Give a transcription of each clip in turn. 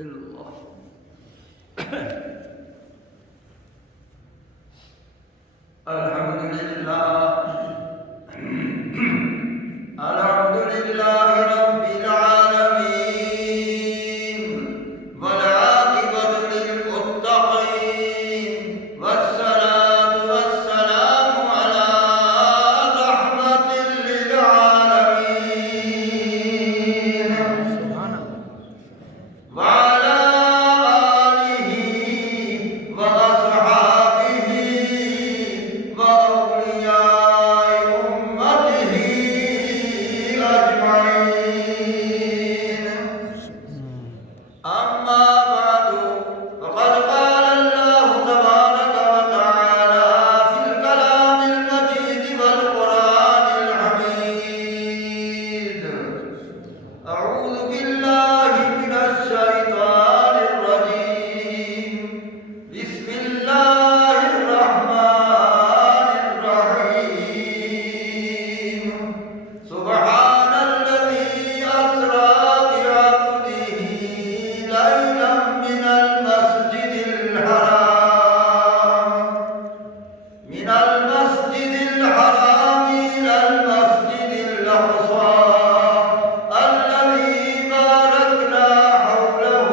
اللہ الحمدللہ الحمدللہ رب العالمین والعاقبۃ للمتقین والصلاة والسلام علی رحمۃ للعالمین وعلى آله وأصحابه وأولياء أمته أجمعين أما بعد فقد قال الله تبارك وتعالى في الكلام المجيد والقرآن الحميد أعوذ بالله من الشيطان الرجيم بسم الله الرحمن الرحيم سبحان الذي أسرى بعبده ليلا من المسجد الحرام إلى المسجد الأقصى الذي باركنا حوله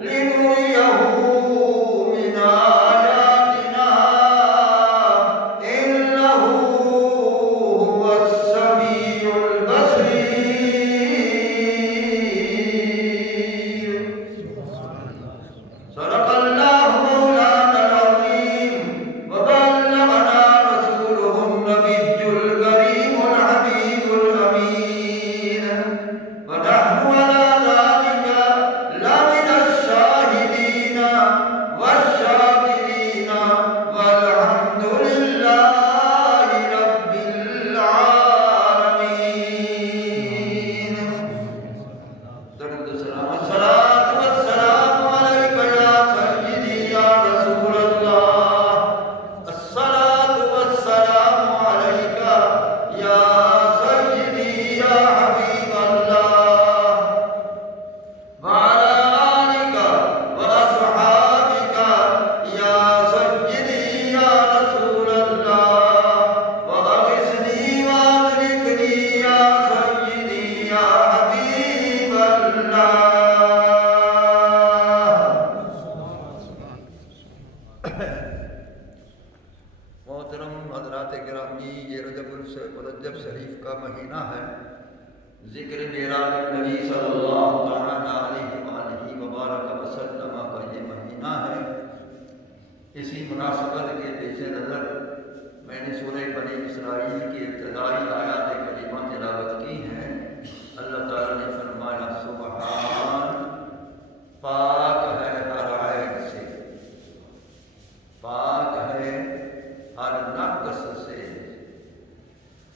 لنريه من آياتنا إنه هو السميع البصير صدق الله مولانا العظيم وبلغنا رسوله النبي الكريم الحبيب الأمين ونحن على ذلك لمن الشاهدين والشاكرين والحمد لله رب العالمين درود السلام الصلاة والسلام عليك يا سيدي يا رسول الله الصلاة والسلام عليك يا سيدي يا حبيب الله وعلى آلك وأصحابك يا سيدي يا رسول الله وأغثني وأدركني يا سيدي يا حبيب الله محترم حضرات گرامی، یہ رجب شریف کا مہینہ ہے۔ ذکر معراج نبی صلی اللہ تعالیٰ علیہ وآلہ وبارک وسلم کا یہ مہینہ ہے۔ اسی مناسبت کے پیش نظر میں نے سورہ بنی اسرائیل کی ابتدائی آیات کریمہ تلاوت کی ہیں۔ اللہ تعالیٰ نے فرمایا سبحان، پاک ہے ہر عیب سے، پاک ہے ہر نقص سے،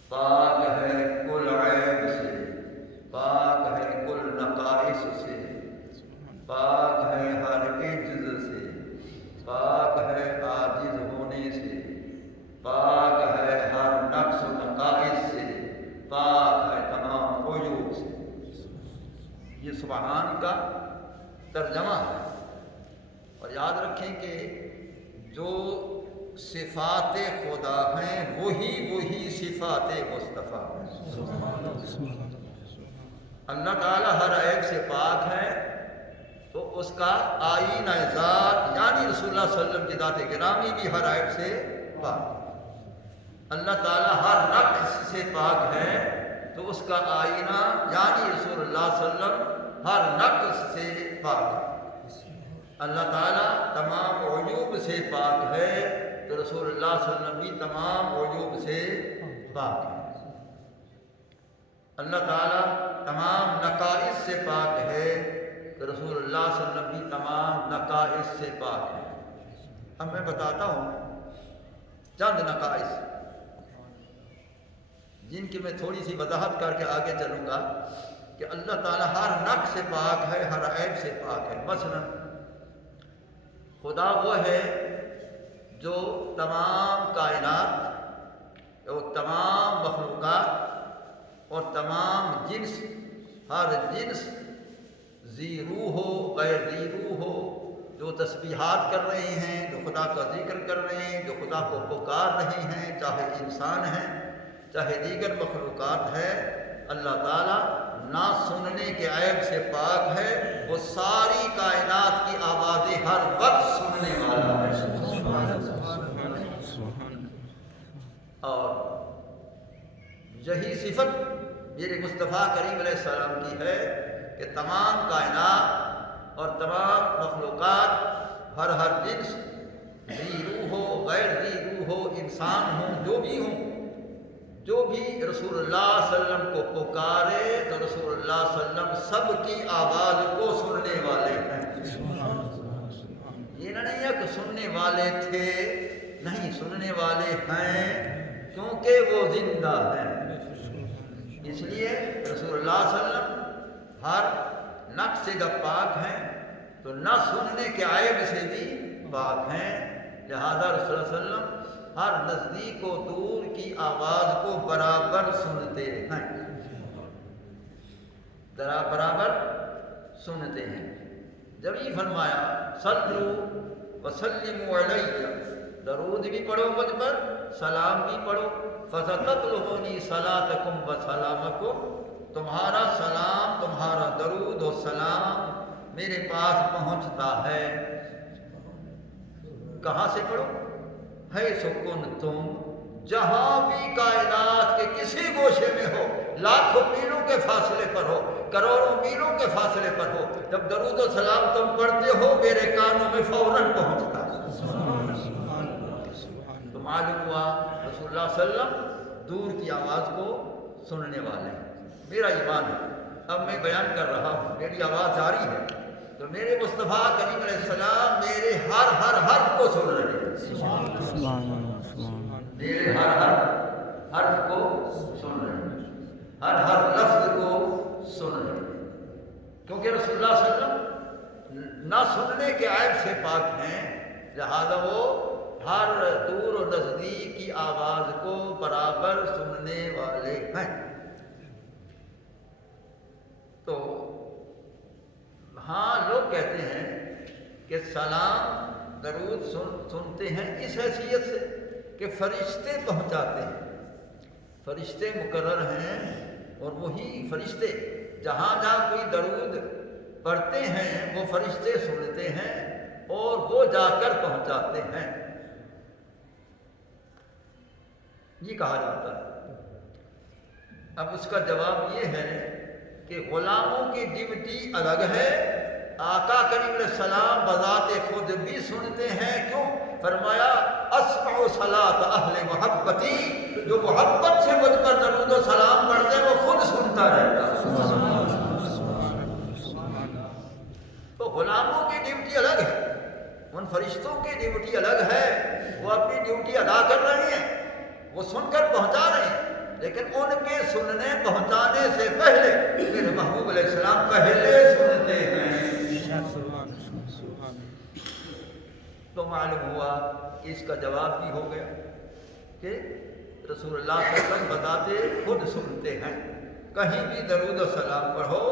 پاک ہے کل عیب سے، پاک ہے کل نقائص سے، پاک ہے ہر عجز سے، پاک ہے عاجز ہونے سے، پاک ہے ہر نقص و نقائص سے، پاک ہے تمام عیوب سے۔ یہ سبحان کا ترجمہ ہے۔ اور یاد رکھیں کہ جو صفات خدا ہیں وہی صفات مصطفیٰ ہیں۔ اللہ تعالیٰ ہر عیب سے پاک ہے، تو اس کا آئینہ ذات یعنی رسول اللہ صلی اللہ علیہ وسلم کی ذات گرامی بھی ہر عیب سے پاک ہے۔ اللہ تعالیٰ ہر نقص سے پاک ہے، تو اس کا آئینہ یعنی رسول اللہ صلی اللہ علیہ وسلم ہر نقص سے پاک ہے۔ اللہ تعالیٰ تمام عیوب سے پاک ہے، تو رسول اللہ صلی اللہ علیہ وسلم بھی تمام عیوب سے پاک ہے۔ اللہ تعالیٰ تمام نقائص سے پاک ہے، تو رسول اللہ صلی اللہ علیہ وسلم بھی تمام نقائص سے پاک ہے۔ اب میں بتاتا ہوں چند نقائص جن کی میں تھوڑی سی وضاحت کر کے آگے چلوں گا کہ اللہ تعالیٰ ہر نقص سے پاک ہے، ہر عیب سے پاک ہے۔ مثلا خدا وہ ہے جو تمام کائنات اور تمام مخلوقات اور تمام جنس، ہر جنس ذی روح ہو غیر ذی روح ہو، جو تسبیحات کر رہے ہیں، جو خدا کا ذکر کر رہے ہیں، جو خدا کو پکار رہے ہیں، چاہے انسان ہیں چاہے دیگر مخلوقات ہے، اللہ تعالیٰ نہ سننے کے عیب سے پاک ہے، وہ ساری کائنات کی آوازیں ہر وقت سننے والا ہے۔ اور یہی صفت میرے مصطفیٰ کریم علیہ السلام کی ہے کہ تمام کائنات اور تمام مخلوقات ہر جنس، ذی روح ہو غیر ذی روح ہو، انسان ہوں جو بھی ہوں، جو بھی رسول اللہ صلی اللہ علیہ وسلم کو پکارے تو رسول اللہ صلی اللہ علیہ وسلم سب کی آواز کو سننے والے ہیں۔ یہ نہیں ہے کہ سننے والے تھے، نہیں، سننے والے ہیں کیونکہ وہ زندہ ہیں۔ اس لیے رسول اللہ صلی اللہ علیہ وسلم ہر نقص سے جب پاک ہیں تو نہ سننے کے عیب سے بھی پاک ہیں، لہذا رسول اللہ صلی اللہ علیہ وسلم ہر نزدیک و دور کی آواز کو برابر سنتے ہیں، برابر سنتے ہیں۔ جب یہ فرمایا صلو وسلموا علیہ، درود بھی پڑھو مجھ پر، سلام بھی پڑھو، فَسَتَبْلُغُنِي صَلَاتَكُمْ وَسَلَامَكُمْ، تمہارا سلام، تمہارا درود و سلام میرے پاس پہنچتا ہے۔ کہاں سے پڑھو؟ حیث کنتم، جہاں بھی کائنات کے کسی گوشے میں ہو، لاکھوں میلوں کے فاصلے پر ہو، کروڑوں میلوں کے فاصلے پر ہو، جب درود و سلام تم پڑھتے ہو میرے کانوں میں فوراً پہنچتا ہے۔ تو معلوم ہوا رسول اللہ صلی اللہ علیہ وسلم دور کی آواز کو سننے والے ہیں۔ میرا ایمان ہے، اب میں بیان کر رہا ہوں، میری آواز جاری ہے تو میرے مصطفیٰ کریم علیہ السلام میرے ہر حرف کو سن رہے ہیں، میرے ہر حرف کو سن رہے ہیں، ہر لفظ کو سن رہے ہیں، کیونکہ رسول اللہ صلی اللہ علیہ وسلم نہ سننے کے عیب سے پاک ہیں، لہذا وہ ہر دور و نزدیک کی آواز کو برابر سننے والے ہیں۔ تو ہاں لوگ کہتے ہیں کہ سلام درود سنتے ہیں اس حیثیت سے کہ فرشتے پہنچاتے ہیں، فرشتے مقرر ہیں، اور وہی فرشتے جہاں جہاں کوئی درود پڑھتے ہیں وہ فرشتے سنتے ہیں اور وہ جا کر پہنچاتے ہیں، یہ کہا جاتا ہے۔ اب اس کا جواب یہ ہے کہ غلاموں کی ڈیوٹی الگ ہے، آقا کریم علیہ السلام بذات خود بھی سنتے ہیں، کیوں؟ فرمایا اسمع صلاۃ اہل محبتی، جو محبت سے مجھ پر درود و سلام پڑھتے ہیں وہ خود سنتا رہتا ہے۔ تو غلاموں کی ڈیوٹی الگ ہے، ان فرشتوں کی ڈیوٹی الگ ہے، وہ اپنی ڈیوٹی ادا کر رہے ہیں، وہ سن کر پہنچا رہے ہیں، لیکن ان کے سننے پہنچانے سے پہلے میرے محبوب علیہ السلام پہلے سنتے ہیں۔ تو معلوم ہوا کہ اس کا جواب بھی ہو گیا کہ رسول اللہ صلی اللہ علیہ وسلم بتاتے خود سنتے ہیں، کہیں بھی درود و سلام پڑھو،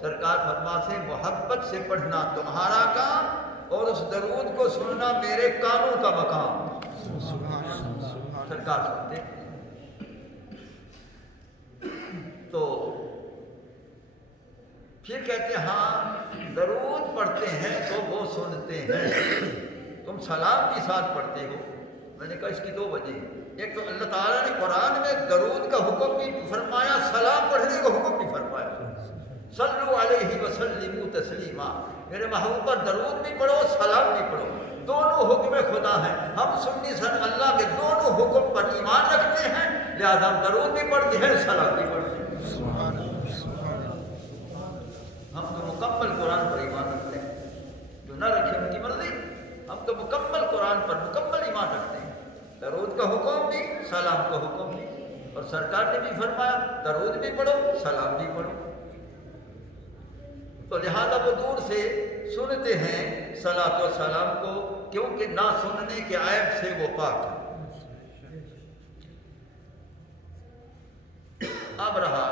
سرکار فرماتے محبت سے پڑھنا تمہارا کام اور اس درود کو سننا میرے کانوں کا مقام، سرکار سنتے ہیں۔ تو پھر کہتے ہیں ہاں درود پڑھتے ہیں تو وہ سنتے ہیں، تم سلام کے ساتھ پڑھتے ہو۔ میں نے کہا اس کی دو وجہ ہیں، ایک تو اللہ تعالیٰ نے قرآن میں درود کا حکم بھی فرمایا، سلام پڑھنے کا حکم بھی فرمایا، صلو علیہ وسلموا تسلیما، میرے محبوب پر درود بھی پڑھو سلام بھی پڑھو، دونوں حکم خدا ہیں، ہم سنی سن اللہ کے دونوں حکم پر ایمان رکھتے ہیں، لہذا ہم درود بھی پڑھتے ہیں سلام بھی پڑھتے ہیں۔ ہم تو مکمل قرآن پر ایمان رکھتے ہیں، جو نہ رکھے ان کی مرضی، ہم تو مکمل قرآن پر مکمل ایمان رکھتے ہیں، درود کا حکم بھی سلام کا حکم بھی، اور سرکار نے بھی فرمایا درود بھی پڑھو سلام بھی پڑھو، تو لہذا وہ دور سے سنتے ہیں صلاۃ و سلام کو، کیونکہ نہ سننے کے عیب سے وہ پاک ہے۔ اب رہا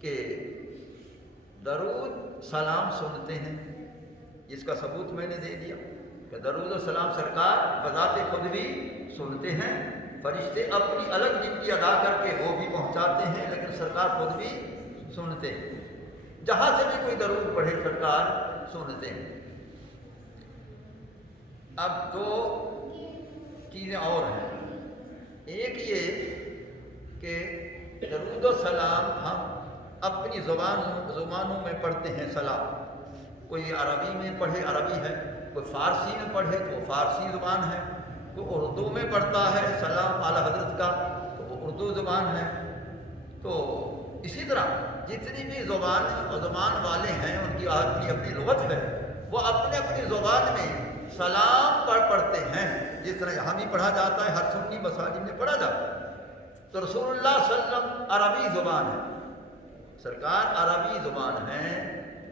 کہ درود سلام سنتے ہیں، اس کا ثبوت میں نے دے دیا کہ درود و سلام سرکار بذات خود بھی سنتے ہیں، فرشتے اپنی الگ ڈیوٹی ادا کر کے وہ بھی پہنچاتے ہیں، لیکن سرکار خود بھی سنتے ہیں، جہاں سے بھی کوئی درود پڑھے سرکار سنتے ہیں۔ اب دو چیزیں اور ہیں، ایک یہ کہ درود و سلام ہم اپنی زبانوں میں پڑھتے ہیں سلام، کوئی عربی میں پڑھے عربی ہے، کوئی فارسی میں پڑھے تو فارسی زبان ہے، کوئی اردو میں پڑھتا ہے سلام اعلیٰ حضرت کا تو وہ اردو زبان ہے۔ تو اسی طرح جتنی بھی زبان والے ہیں ان کی اپنی لغت ہے، وہ اپنے اپنی زبان میں سلام پڑھتے ہیں، جس طرح یہاں بھی پڑھا جاتا ہے، ہر سنی مساجد میں پڑھا جاتا ہے۔ تو رسول اللہ صلی اللہ علیہ وسلم عربی زبان ہے، سرکار عربی زبان ہے،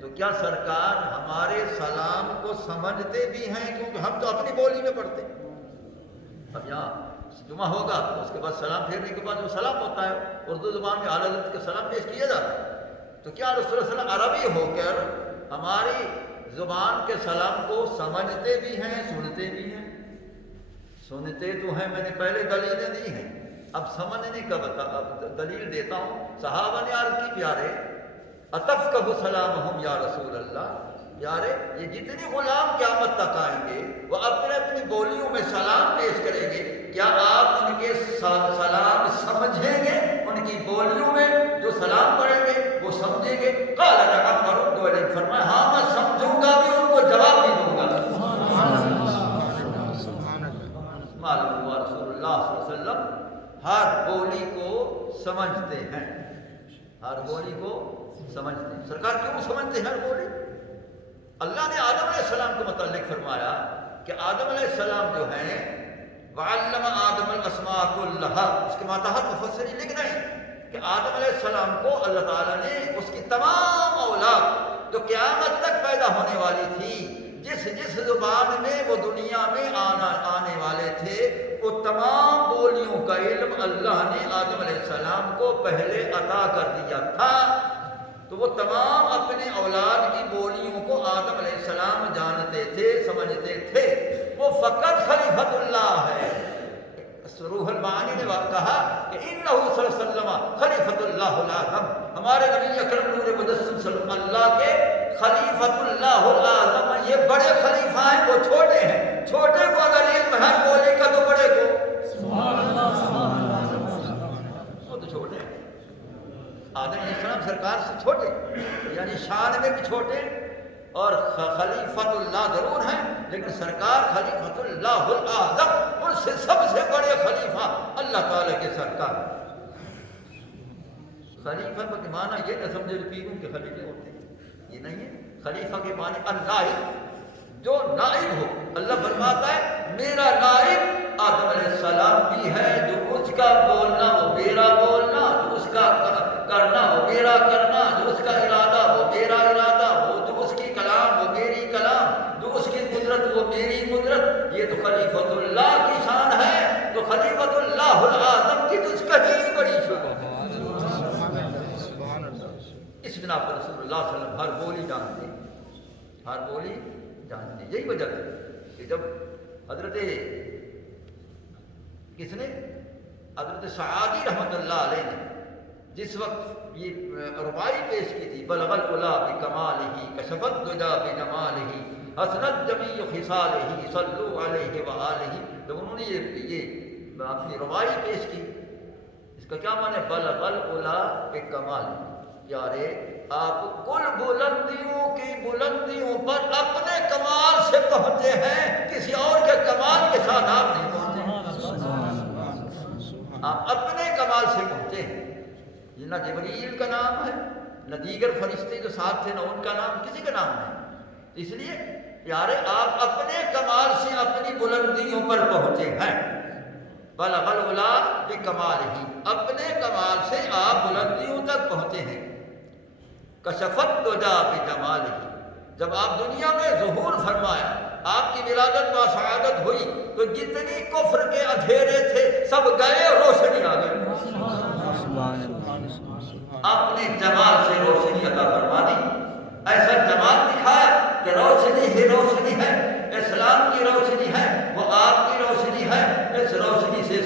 تو کیا سرکار ہمارے سلام کو سمجھتے بھی ہیں؟ کیونکہ ہم تو اپنی بولی میں پڑھتے ہیں۔ اب یہاں جمعہ ہوگا تو اس کے بعد سلام پھیرنے کے بعد جو سلام ہوتا ہے اردو زبان میں اعلیٰ حضرت کے سلام پیش کیا جاتا ہے، تو کیا رسول اللہ صلی اللہ علیہ وسلم عربی ہو کر ہماری زبان کے سلام کو سمجھتے بھی ہیں، سنتے بھی ہیں؟ سنتے تو ہیں، میں نے پہلے دلیلیں دی ہیں، اب سمجھنے کا دلیل دیتا ہوں۔ صحابہ نے عرض کی پیارے اتفقہ سلامہم یا رسول اللہ، پیارے یہ جتنے غلام قیامت تک آئیں گے وہ اپنے اپنی بولیوں میں سلام پیش کریں گے، کیا آپ ان کے سلام سمجھیں گے؟ ان کی بولیوں میں جو سلام پڑھیں گے وہ سمجھیں گے؟ قال نعم ورد علیہ، فرمایا ہاں میں سمجھوں گا بھی، ان کو جواب بھی دوں گا۔ معلوم ہوا رسول اللہ صلی اللہ علیہ وسلم ہر بولی کو سمجھتے ہیں، ہر بولی کو سمجھتے ہیں۔ سرکار کیوں سمجھتے ہیں ہر بولی؟ اللہ نے آدم علیہ السلام کو متعلق فرمایا کہ آدم علیہ السلام جو ہیں وَعَلَّمَ آدَمَ الْأَسْمَاءَ كُلَّهَا، اس کے ماتحت مفسرین لکھ رہے ہیں کہ آدم علیہ السلام کو اللہ تعالیٰ نے اس کی تمام اولاد جو قیامت تک پیدا ہونے والی تھی، جس زبان میں وہ دنیا میں آنے والے تھے، وہ تمام بولیوں کا علم اللہ نے آدم علیہ السلام کو پہلے عطا کر دیا تھا، تو وہ تمام اپنے اولاد کی بولیوں کو آدم علیہ السلام جانتے تھے، سمجھتے تھے۔ وہ فقط خلیفۃ اللہ ہے۔ روح المعانی نے کہا کہ انہ صلی اللہ علیہ وسلم خلیفۃ اللہ الاعظم، ہمارے نبی اکرم نور مجسم صلی اللہ کے خلیفۃ اللہ الاعظم، یہ بڑے خلیفہ ہیں، وہ چھوٹے ہیں، چھوٹے کو اگر علم ہے بولے کا تو بڑے کو وہ تو چھوٹے ہیں۔ آدم علیہ السلام سرکار سے چھوٹے، یعنی شان میں بھی چھوٹے، اور خلیفۃ اللہ ضرور ہیں، لیکن سرکار خلیفۃ اللہ الاعظم، ان سے سب سے بڑے خلیفہ اللہ تعالیٰ کے سرکار۔ خلیفہ کے معنی یہ نہ سمجھے پیروں کے خلیفے ہوتے ہیں، یہ نہیں ہے۔ خلیفہ کے معنی النائب، جو نائب ہو۔ اللہ فرماتا ہے میرا نائب آدم علیہ السلام بھی ہے، جو اس کا بولنا وہ میرا بولنا، جو اس کا کرنا وہ میرا کرنا، جو اس کا ارادہ وہ میرا ارادہ، وہ جو اس کی کلام وہ میری کلام، جو اس کی قدرت وہ میری قدرت۔ یہ تو خلیفۃ اللہ کی شان ہے، تو خلیفۃ اللہ الاعظم کی تو کہیں بڑی شان ہے۔ اس بنا پر رسول اللہ صلی اللہ علیہ وسلم ہر بولی جانتے ہیں، ہر بولی جانتے ہیں۔ یہی وجہ ہے کہ جب حضرت کس نے حضرت سعادی رحمۃ اللہ علیہ نے جس وقت یہ ربائی پیش کی تھی، بلغ العلا بکمالہ کشف الدجی بجمالہ حسنت جمیع خصالہ صلوا علیہ وآلہ، جب انہوں نے یہ اپنی ربائی پیش کی، اس کا کیا معنی ہے؟ بلغ العلا بکمالہ، پیارے آپ کل بلندیوں کی بلندیوں پر اپنے کمال سے پہنچے ہیں، کسی اور کے کمال کے ساتھ آپ نہیں پہنچے، آپ اپنے کمال سے پہنچے ہیں۔ یہ نہ جبریل کا نام ہے، نہ دیگر فرشتے جو ساتھ تھے، نہ ان کا نام، کسی کا نام نہیں۔ اس لیے پیارے آپ اپنے کمال سے اپنی بلندیوں پر پہنچے ہیں۔ بلغ العلا بکمالہ، اپنے کمال سے آپ بلندیوں تک پہنچے ہیں۔ کشفت الدجی بجمالہ، جب آپ دنیا میں ظہور فرمایا، آپ کی ولادت و سعادت ہوئی، تو جتنی کفر کے اندھیرے تھے سب گئے، روشنی آ گئی، اپنے جمال سے روشنی عطا فرما دی۔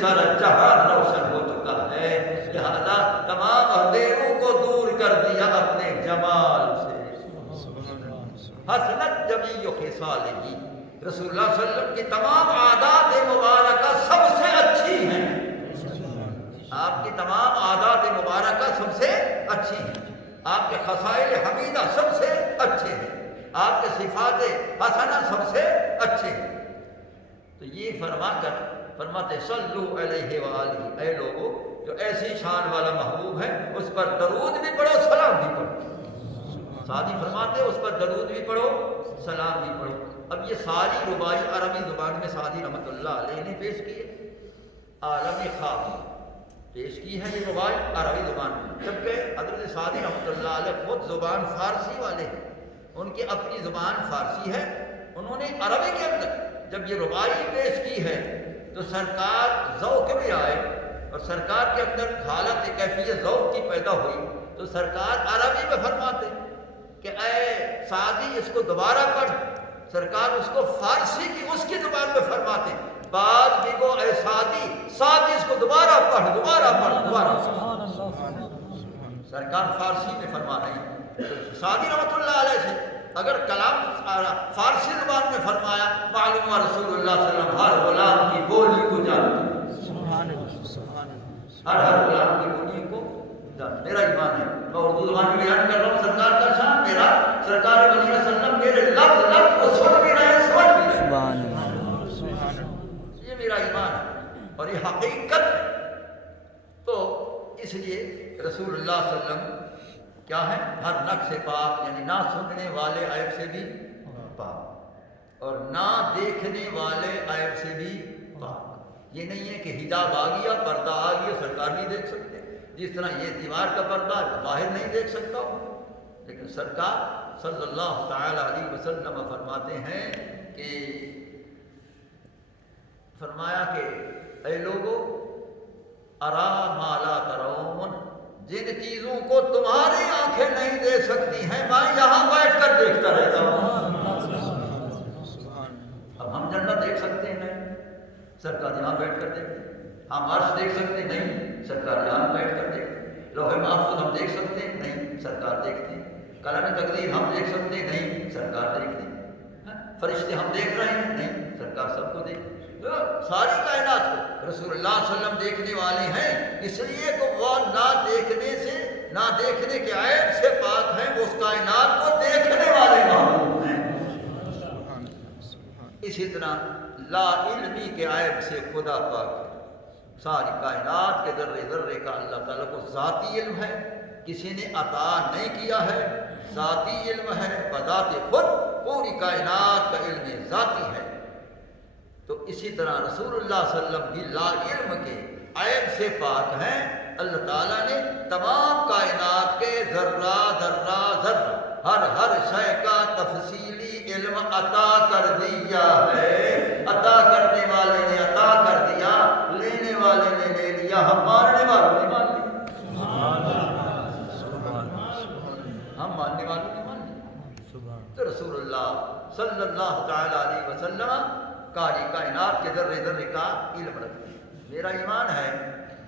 سارا جہان روشن ہو چکا ہے، لہذا تمام اندھیروں کو دور کر دیا اپنے جمال سے۔ حسنت جمیع خصالہ، رسول اللہ صلی اللہ علیہ وسلم کی تمام عادات مبارکہ سب سے اچھی ہیں، آپ کی تمام عادات مبارکہ سب سے اچھی ہیں، آپ کے خصائل حمیدہ سب سے اچھے ہیں، آپ کے صفات حسنہ سب سے اچھے ہیں۔ تو یہ فرما کر فرماتے صلو علیہ وآلہ، اے لوگوں جو ایسی شان والا محبوب ہے اس پر درود بھی پڑھو سلام بھی پڑھو۔ سعدی فرماتے اس پر درود بھی پڑھو سلام بھی پڑھو۔ اب یہ ساری ربائی عربی زبان میں سعدی رحمۃ اللہ علیہ نے پیش کی ہے، عالم خواب پیش کی ہے یہ ربائی عربی زبان میں، جبکہ حضرت سعدی رحمۃ اللہ علیہ خود زبان فارسی والے ہیں، ان کی اپنی زبان فارسی ہے، انہوں نے عربی کے اندر جب یہ ربائی پیش کی ہے تو سرکار ذوق میں آئے اور سرکار کے اندر حالت کیفیت ذوق کی پیدا ہوئی تو سرکار عربی میں فرماتے کہ اے سعدی اس کو دوبارہ پڑھ، سرکار اس کو فارسی کی اس کی زبان میں فرماتے، بعد بھی کو اے سعدی اس کو دوبارہ پڑھ دوبارہ پڑھ۔ سرکار فارسی میں فرما رہے ہیں، سعدی رحمۃ اللہ علیہ سے اگر کلام فارسی زبان میں فرمایا معلوم ہے رسول اللہ صلی اللہ علیہ وسلم ہر غلام کی بولی کو جانتے، ہر غلام کی بولی کو جانتے۔ میرا ایمان ہے، میں اردو زبان میں بیان کر رہا ہوں سرکار کا شان، میرا سرکار مدینہ صلی اللہ علیہ وسلم میرے لفظ کو سن بھی رہے ہیں، سمجھ بھی رہے ہیں، یہ میرا ایمان ہے اور یہ حقیقت ہے۔ تو اس لیے رسول اللہ صلی اللہ علیہ وسلم کیا ہے، ہر نقص سے پاک، یعنی نہ سننے والے عیب سے بھی پاک اور نہ دیکھنے والے عیب سے بھی پاک۔ یہ نہیں ہے کہ حجاب آ گیا پردہ آ گیا سرکار نہیں دیکھ سکتے، جس طرح یہ دیوار کا پردہ باہر نہیں دیکھ سکتا ہوں، لیکن سرکار صلی اللہ تعالی علیہ وسلم فرماتے ہیں کہ فرمایا کہ اے لوگو ارا ما لا ترون، جن چیزوں کو تمہاری آنکھیں نہیں دیکھ سکتی ہیں میں یہاں بیٹھ کر دیکھتا رہتا ہوں۔ اب ہم جنت دیکھ سکتے ہیں نہیں، سرکار یہاں بیٹھ کر دیکھتے ہیں، ہم عرش دیکھ سکتے ہیں نہیں، سرکار یہاں بیٹھ کر دیکھتے ہیں، لوح محفوظ ہم دیکھ سکتے ہیں نہیں، سرکار دیکھتے ہیں، قلم تقدیر ہم دیکھ سکتے ہیں نہیں، سرکار دیکھتے ہیں، فرشتے ہم دیکھ رہے ہیں نہیں، سرکار سب کو دیکھتے ہیں۔ ساری کائنات کو رسول اللہ صلی اللہ علیہ وسلم دیکھنے والے ہیں، اس لیے تو وہ نہ دیکھنے کے عیب سے پاک ہیں، وہ اس کائنات کو دیکھنے والے محبوب ہیں۔ اسی طرح لا علمی کے عیب سے خدا پاک ہے، ساری کائنات کے ذرے ذرے کا اللہ تعالیٰ کو ذاتی علم ہے، کسی نے عطا نہیں کیا ہے، ذاتی علم ہے، بذات خود پوری کائنات کا علم ذاتی ہے۔ تو اسی طرح رسول اللہ صلی اللہ علیہ وسلم بھی لا علم کے عیب سے پاک ہیں، اللہ تعالیٰ نے تمام کائنات کے ذرہ ذرہ ہر شے کا تفصیلی علم عطا کر دیا ہے، عطا کرنے والے نے عطا کر دیا، لینے والے نے لے لیا، ہم ماننے والوں نے مان لیا، ہم ماننے والوں نے مان لیا۔ تو رسول اللہ صلی اللہ تعالی علیہ وسلم کاری کائنات کے ذرے ذرے کا علم رکھتے ہیں۔ میرا ایمان ہے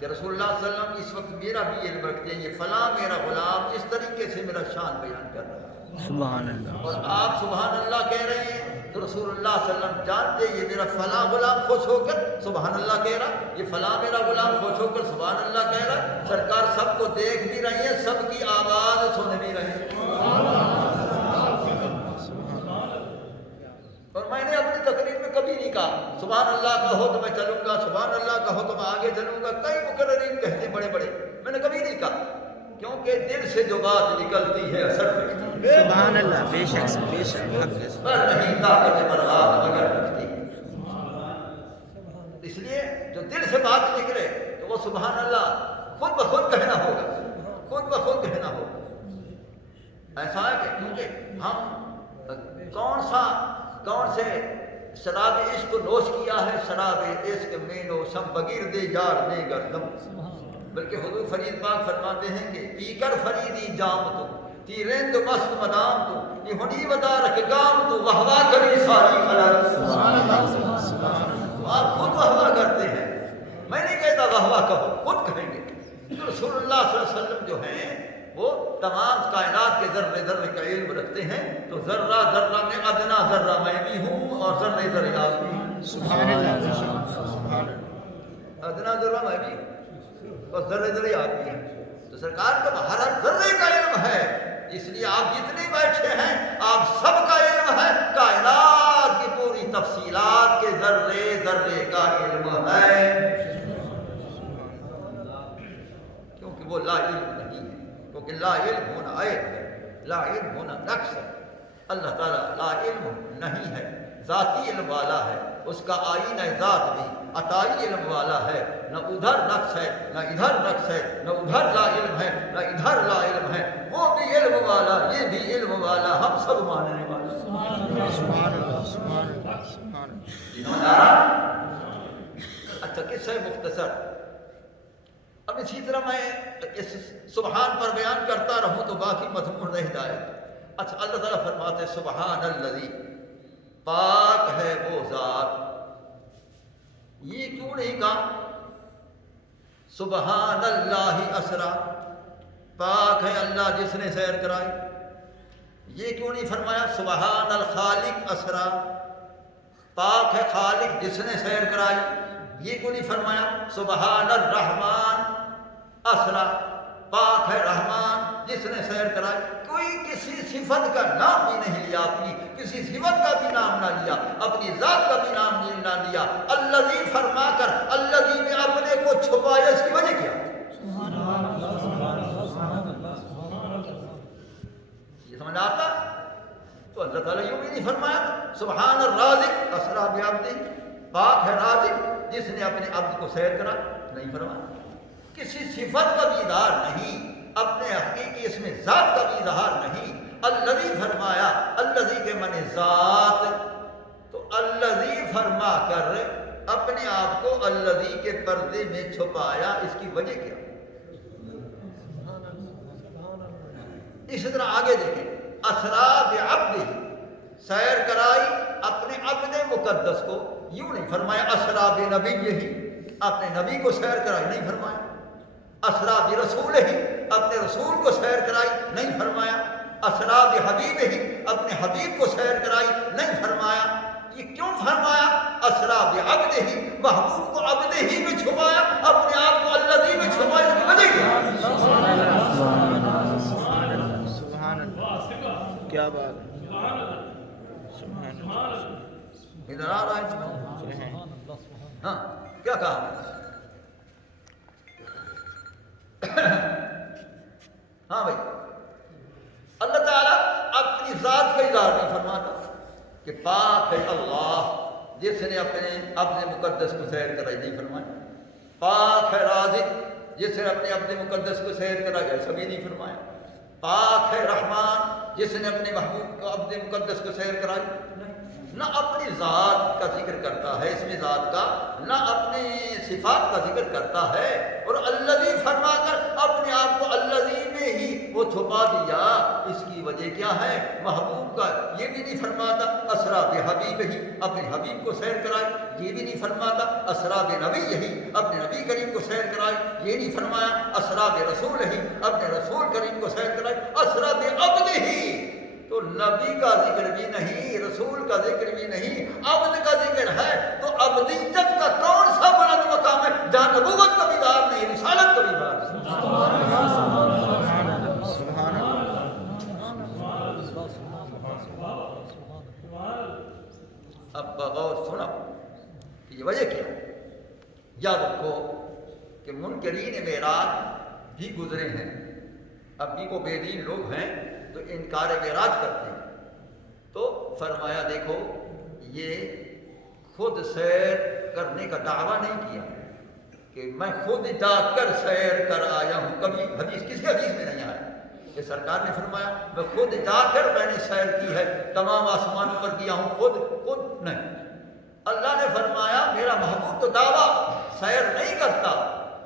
کہ رسول اللہ صلی اللہ علیہ وسلم اس وقت میرا بھی علم رکھتے ہیں، یہ فلاں میرا غلام اس طریقے سے میرا شان بیان کر رہا ہے، سبحان اللہ، اور آپ سبحان اللہ کہہ رہے ہیں تو رسول اللہ صلی اللہ علیہ وسلم جانتے یہ میرا فلاں غلام خوش ہو کر سبحان اللہ کہہ رہا، یہ فلاں میرا غلام خوش ہو کر سبحان اللہ کہہ رہا، سرکار سب کو دیکھ بھی رہی ہے، سب کی آواز سن بھی رہے ہیں۔ اور میں نے اپنی تقریر میں کبھی نہیں کہا سبحان اللہ کہو تو میں چلوں گا، سبحان اللہ کہو تو میں آگے چلوں گا، کئی مقررین کہتے بڑے بڑے، میں نے کبھی نہیں کہا، کیونکہ دل سے جو بات نکلتی ہے اثر رکھتی ہے، سبحان اللہ، بے شک بے شک، پر نہیں طاقت برآب مگر رکھتی ہے، اس لیے جو دل سے بات نکلے تو وہ سبحان اللہ خود بخود کہنا ہوگا، خود بخود کہنا ہوگا۔ ایسا ہے کہ کیونکہ ہم کون سے شراب عشق کو نوش کیا ہے، شراب عشق میں نوشم بگیر دے یار میں گردم، بلکہ حضور فرید پاک فرماتے ہیں کہ پی کر فریدی جام تو تی رند مست مدام تو یہ ہنی ودارک گام تو وہوا کری ساری خلق، آپ خود وہوا کرتے ہیں، میں نہیں جو ہیں وہ تمام کائنات کے ذرے ذرے کا علم رکھتے ہیں، تو ذرہ ذرہ میں ادنا ذرہ میں بھی ہوں اور ذرے ذرے آپ بھی ہیں۔ سبحان اللہ، سبحان اللہ۔ ادنا ذرہ میں بھی ہوں اور ذرے ذرے آپ بھی ہیں۔ تو سرکار کا ہر ذرے کا علم ہے، اس لیے آپ جتنے بیٹھے ہیں آپ سب کا علم ہے، کائنات کی پوری تفصیلات کے ذرے ذرے کا علم ہے، کیونکہ وہ لا علم نہیں ہے، کیونکہ لا علم ہونا عیب ہے، لا علم ہونا نقص ہے۔ اللہ تعالیٰ لا علم نہیں ہے، ذاتی علم والا ہے، اس کا آئینہ ذات بھی عطائی علم والا ہے، نہ ادھر نقص ہے نہ ادھر نقص ہے، نہ ادھر لا علم ہے نہ ادھر لا علم ہے، وہ بھی علم والا یہ بھی علم والا، ہم سب ماننے والے۔ سبحان اللہ، سبحان اللہ، سبحان اللہ۔ اچھا قصہ مختصر، اب اسی طرح میں اس سبحان پر بیان کرتا رہوں تو باقی مضمون رہ جائے گا۔ اچھا اللہ تعالیٰ فرماتے ہیں سبحان الذی، پاک ہے وہ ذات، یہ کیوں نہیں کہا سبحان اللہ اسرا، پاک ہے اللہ جس نے سیر کرائی، یہ کیوں نہیں فرمایا سبحان الخالق اسرا، پاک ہے خالق جس نے سیر کرائی، یہ کیوں نہیں فرمایا سبحان الرحمن اسرا، پاک ہے رحمان جس نے سیر کرائی، کوئی کسی صفت کا نام بھی نہیں لیا، اپنی کسی صفت کا بھی نام نہ لیا، اپنی ذات کا بھی نام نہ لیا، الذی فرما کر الذی میں اپنے کو چھپایا، اس کی وجہ کیا؟ یہ سمجھ آتا؟ تو اللہ تعالیٰ یوں بھی نہیں فرمایا سبحان الرازق اسرا بعبدہ، پاک ہے رازق جس نے اپنے عبد کو سیر کرا، نہیں فرمایا، کسی صفت کا بھی اظہار نہیں، اپنے حقیقی اس میں ذات کا بھی اظہار نہیں، الذی فرمایا، الذی کے معنی ذات، تو الذی فرما کر اپنے آپ کو الذی کے پردے میں چھپایا، اس کی وجہ کیا؟ اسی طرح آگے دیکھیں اسرا بعبدہ، سیر کرائی اپنے عبد مقدس کو، یوں نہیں فرمایا اسرا بنبیہ، اپنے نبی کو سیر کرائی، نہیں فرمایا اسرا برسولہ، اپنے رسول کو سیر کرائی، نہیں فرمایا اسرا بحبیبہ، اپنے حبیب کو سیر کرائی، نہیں فرمایا، یہ کیوں فرمایا اسرا بعبدہ، محبوب کو عبدہ ہی میں چھپایا، اپنے آپ کو الذی میں چھپایا، اس کی وجہ کیا؟ سبحان اللہ، کیا بات ہے، سبحان اللہ، ادھر آ رہا ہے؟ ہاں کیا کہا؟ ہاں بھائی، اللہ تعالیٰ اپنی ذات کا اظہار نہیں فرماتا کہ پاک ہے اللہ جس نے اپنے عبد مقدس کو سیر کرائی، نہیں فرمایا پاک ہے رازق جس نے اپنے عبد مقدس کو سیر کرائی، ایسا بھی نہیں فرمایا پاک ہے رحمان جس نے اپنے محبوب کو عبد مقدس کو سیر کرائی، نہ اپنی ذات کا ذکر کرتا ہے، اس میں ذات کا، نہ اپنی صفات کا ذکر کرتا ہے، اور الذی فرما کر اپنے آپ کو الذی میں ہی وہ چھپا دیا، اس کی وجہ کیا ہے؟ محبوب کا یہ بھی نہیں فرماتا اسرا بحبیبہ، اپنے حبیب کو سیر کرائی، یہ بھی نہیں فرماتا اسرا بنبیہ، اپنے نبی کریم کو سیر کرائی، یہ نہیں فرمایا اسرا برسولہ، اپنے رسول کریم کو سیر کرائی، اسرا بعبدہ، تو نبی کا ذکر بھی نہیں، رسول کا ذکر بھی نہیں، عبد کا ذکر ہے، تو عبدیت کا کون سا بلند مقام ہے جہاں نبوت کا بھی بار نہیں، رسالت کا بھی بار نہیں؟ اب بغور سنا کہ یہ وجہ کیا؟ یاد رکھو کہ منکرین معراج بھی گزرے ہیں، اب بھی وہ بے دین لوگ ہیں تو انکار معراج کرتے ہیں، تو فرمایا دیکھو یہ خود سیر کرنے کا دعویٰ نہیں کیا کہ میں خود جا کر سیر کر آیا ہوں، کبھی حدیث کسی حدیث میں نہیں آیا کہ سرکار نے فرمایا میں خود جا کر میں نے سیر کی ہے، تمام آسمانوں پر کیا ہوں، خود نہیں، اللہ نے فرمایا میرا محبوب تو دعویٰ سیر نہیں کرتا،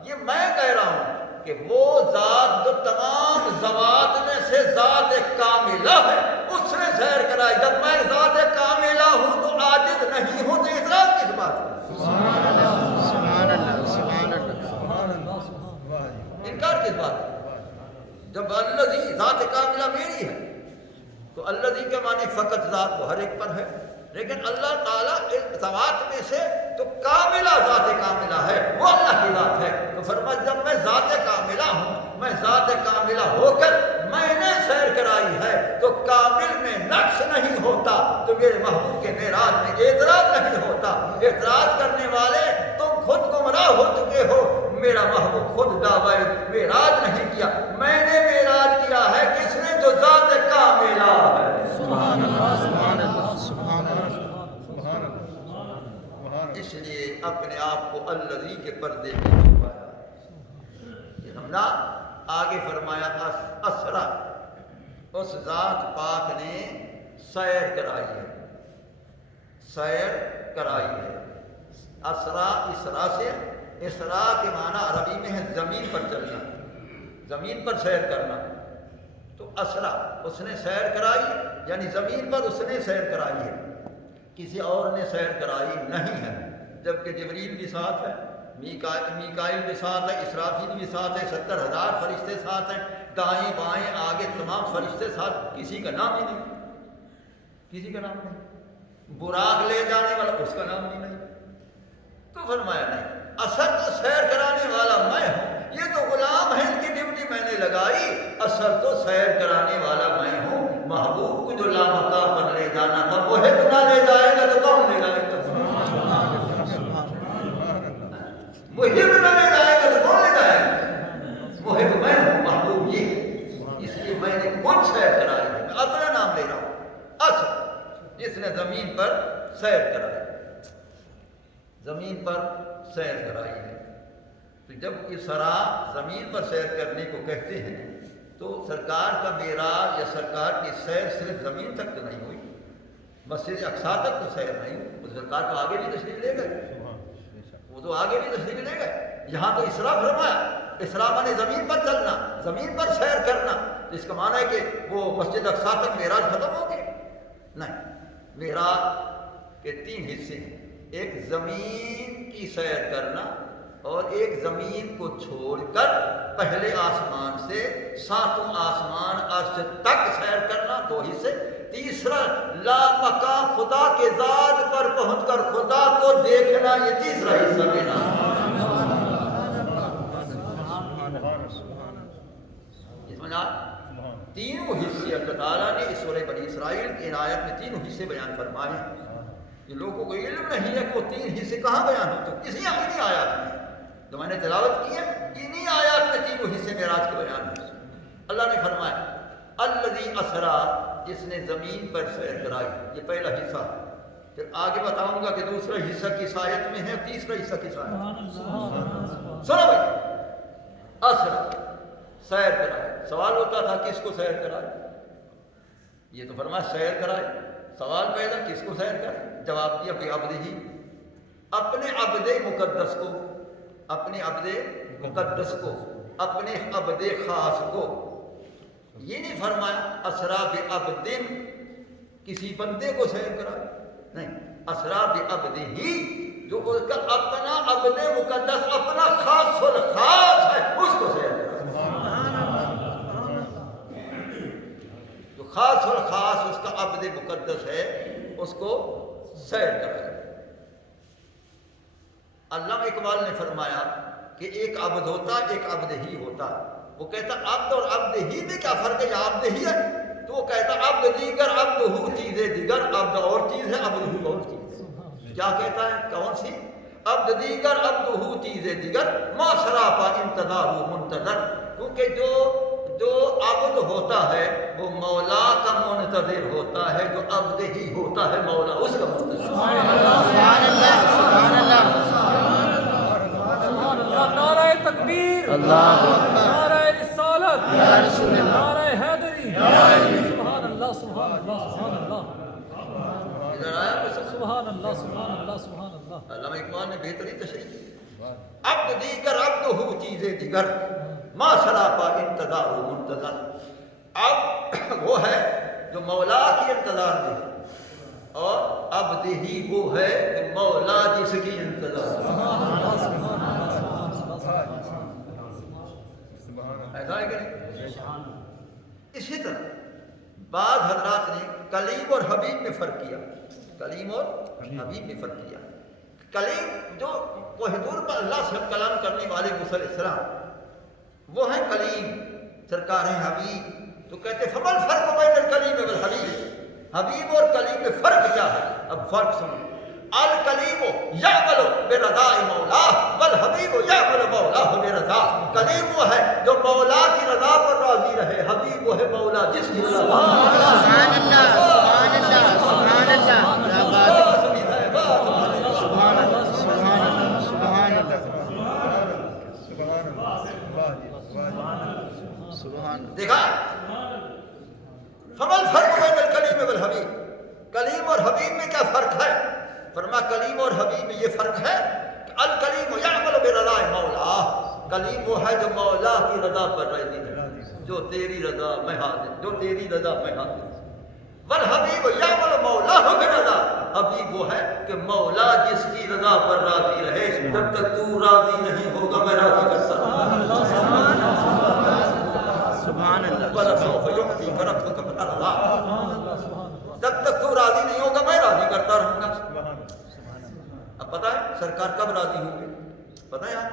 یہ میں کہہ رہا ہوں کہ وہ ذات جو تمام ذوات میں سے ذات کاملہ ہے اس نے سیر کرائی، جب میں ذات کاملہ ہوں تو عاجز نہیں ہوں، تو اعتراض کس بات ہے؟ سبحان اللہ، سبحان اللہ، سبحان اللہ، انکار کس بات ہے؟ جب الذی ذات کاملہ میری ہے تو الذی کے معنی فقط ذات وہ ہر ایک پر ہے، لیکن اللہ تعالیٰ اس ذات میں سے تو کاملہ ذات کاملہ ہے، وہ اللہ کی ذات ہے۔ تو فرمایا جب میں ذات کاملہ ہوں، میں ذات کاملہ ہو کر میں نے سیر کرائی ہے تو کامل میں نقص نہیں ہوتا، تو میرے محبوب کے معراج میں اعتراض نہیں ہوتا۔ اعتراض کرنے والے تم خود گمراہ ہو چکے ہو، میرا محبوب خود دعویٰ معراج نہیں کیا، میں نے معراج کیا ہے، کس نے؟ جو ذات کاملہ ہے۔ سبحان اللہ سبحان اللہ سبحان اللہ سبحان اللہ۔ اس لیے اپنے آپ کو الذی کے پردے میں چھپایا۔ یہ سمجھا؟ آگے فرمایا اسرا، اس ذات پاک نے سیر کرائی ہے، سیر کرائی ہے۔ اسرا اسرا سے، اسرا کے معنی عربی میں ہے زمین پر چلنا، زمین پر سیر کرنا۔ تو اسرا اس نے سیر کرائی، یعنی زمین پر اس نے سیر کرائی ہے، کسی اور نے سیر کرائی نہیں ہے۔ جبکہ جبریل بھی ساتھ ہے، میکائیل بھی ساتھ ہے، اسرافیل بھی ساتھ ہے، 70,000 فرشتے ساتھ ہیں، دائیں بائیں آگے تمام فرشتے ساتھ، کسی کا نام ہی نہیں، کسی کا نام نہیں۔ براق لے جانے والا اس کا نام بھی نہیں۔ تو فرمایا نہیں، اصل تو سیر کرانے والا میں ہوں، یہ تو غلام ہے، ان کی ڈیوٹی میں نے لگائی، اصل تو سیر کرانے والا میں ہوں۔ محبوب کو جو لامکاں پر لے جانا تھا وہ ہے نہ لے جائے گا تو کون لے جائے گا؟ محب نہ لے جائے گا تو کون لے جائے گا؟ محب میں ہوں، محبوب یہ ہے، اس لیے میں نے خود سیر کرائی ہے، میں اپنا نام لے رہا ہوں۔ اصل جس نے زمین پر سیر کرائی، زمین پر سیر کرائی ہے۔ تو جب اسرا زمین پر سیر کرنے کو کہتے ہیں تو سرکار کا معراج یا سرکار کی سیر صرف زمین تک تو نہیں ہوئی، مسجد اقصیٰ تک تو سیر نہیں ہوئی، وہ سرکار کو آگے بھی تشریف لے گئے، وہ تو آگے بھی تشریف لے گئے۔ یہاں تو اسرا فرمایا، اسرا مانے زمین پر چلنا، زمین پر سیر کرنا، اس کا معنی ہے کہ وہ مسجد اقصیٰ تک معراج ختم ہو گئے؟ نہیں، معراج کے 3 حصے ہیں، ایک زمین کی سیر کرنا اور ایک زمین کو چھوڑ کر پہلے آسمان سے 7واں آسمان عرش تک سیر کرنا، 2 حصے۔ تیسرا لامکاں خدا کے ذات پر پہنچ کر خدا کو دیکھنا، یہ تیسرا حصہ میرا۔ تینوں حصے اللہ تعالیٰ نے اس سورہ بنی اسرائیل کی عنایت میں 3 حصے بیان فرمائے ہیں۔ یہ لوگوں کو علم نہیں ہے کہ وہ 3 حصے کہاں بیان ہوتے ہیں، اسی آیات میں جو میں نے تلاوت کی ہے، انہی آیات میں 3 حصے معراج کے بیان ہیں۔ اللہ نے فرمایا الذی اسرا، جس نے زمین پر سیر کرائی، یہ پہلا حصہ۔ پھر آگے بتاؤں گا کہ دوسرا حصہ کس آیت میں ہے، تیسرا حصہ کس آیت میں۔ سنو بھائی، اسرا سیر کرائے، سوال ہوتا تھا کس کو سیر کرائے، یہ تو فرمایا سیر کرائے، سوال پیدا کس کو سیر کرائے، جواب دیا بے عبد ہی، اپنے عبد مقدس کو، اپنے عبد مقدس کو، اپنے عبد خاص کو۔ یہ نہیں فرمایا اسرا بعبد، کسی بندے کو سیر کرائے، نہیں، اسرا بعبد ہی، جو اس کا اپنا عبد مقدس، اپنا خاص الخاص ہے، اس کو سیر کرائے۔ جو خاص الخاص اس کا عبد مقدس ہے، اس کو سیر کرائے۔ علامہ اقبال نے فرمایا کہ ایک عبد ہوتا، ایک عبد ہی ہوتا۔ وہ کہتا عبد اور عبد ہی میں کیا فرق ہے، یا عبد ہی ہے، تو وہ کہتا عبد دیگر، عبد ہو چیزیں دیگر، عبد اور چیز ہے، عبد ہو اور چیز ہے۔ کیا کہتا ہے، کون سی؟ عبد دیگر، عبد ہو چیزیں دیگر، ما سراپا انتظار و منتظر۔ کیونکہ جو عبد ہوتا ہے وہ مولا کا منتظر ہوتا ہے، جو عبد ہی ہوتا ہے مولا اس کا منتظر۔ سبحان اللہ سبحان اللہ سبحان اللہ، نعرہ تکبیر، اللہ نعرہ رسالت، یا رسول اللہ، نعرہ حیدری، سبحان اللہ سبحان اللہ سبحان اللہ، ادھر آیا کچھ؟ سبحان اللہ سبحان اللہ سبحان اللہ۔ علامہ اقبال نے بہترین تشریح کی، عبد دیگر، عبد ہو چیزیں دیگر، ما سراپا انتظار و منتظر۔ اب وہ ہے جو مولا کی انتظار میں، اور عبد ہی وہ ہے کہ مولا جس کی انتظار میں۔ ایسا ہے کہ نہیں؟ اسی طرح بعض حضرات نے کلیم اور حبیب میں فرق کیا، کلیم اور حبیب میں فرق کیا۔ کلیم جو کوہ طور پر اللہ سے کلام کرنے والے موسیٰ علیہ السلام وہ ہیں کلیم، سرکار ہیں حبیب۔ تو کہتے فمل فرق بین الکلیم والحبیب، حبیب اور کلیم میں فرق کیا ہے؟ اب فرق سنو، الکلیم یعمل برضاء مولا والحبیب یعمل مولا برضا۔ کلیم وہ ہے جو مولا کی رضا پر راضی رہے، حبیب وہ ہے مولا جس کی رضا پر سبحان اللہ سبحان اللہ سبحان اللہ، کیا بات ہے، سبحان اللہ سبحان اللہ سبحان اللہ سبحان اللہ۔ دیکھا فمل فرق بین الکلیم والحبیب، کلیم اور حبیب میں کیا فرق ہے؟ فرما کلیم اور حبیب میں یہ فرق ہے کہ الکلیم یعمل برضاء مولا، کلیم وہ ہے جو مولا کی رضا پر راضی ہے، جو تیری رضا میں حاضر، جو تیری رضا میں حاضر۔ والحبیب یعمل مولا برضا، حبیب وہ ہے کہ مولا جس کی رضا پر راضی رہے، جب تک تو راضی نہیں ہوگا میں راضی کر سکتا۔ سبحان اللہ وَلَسَوْفَ يُعْطِيكَ رَبُّكَ فَتَرْضَىٰ، جب تک تو راضی نہیں ہوگا میں راضی کرتا رہوں گا۔ اب پتہ ہے سرکار کب راضی ہوں گے؟ پتہ ہے آپ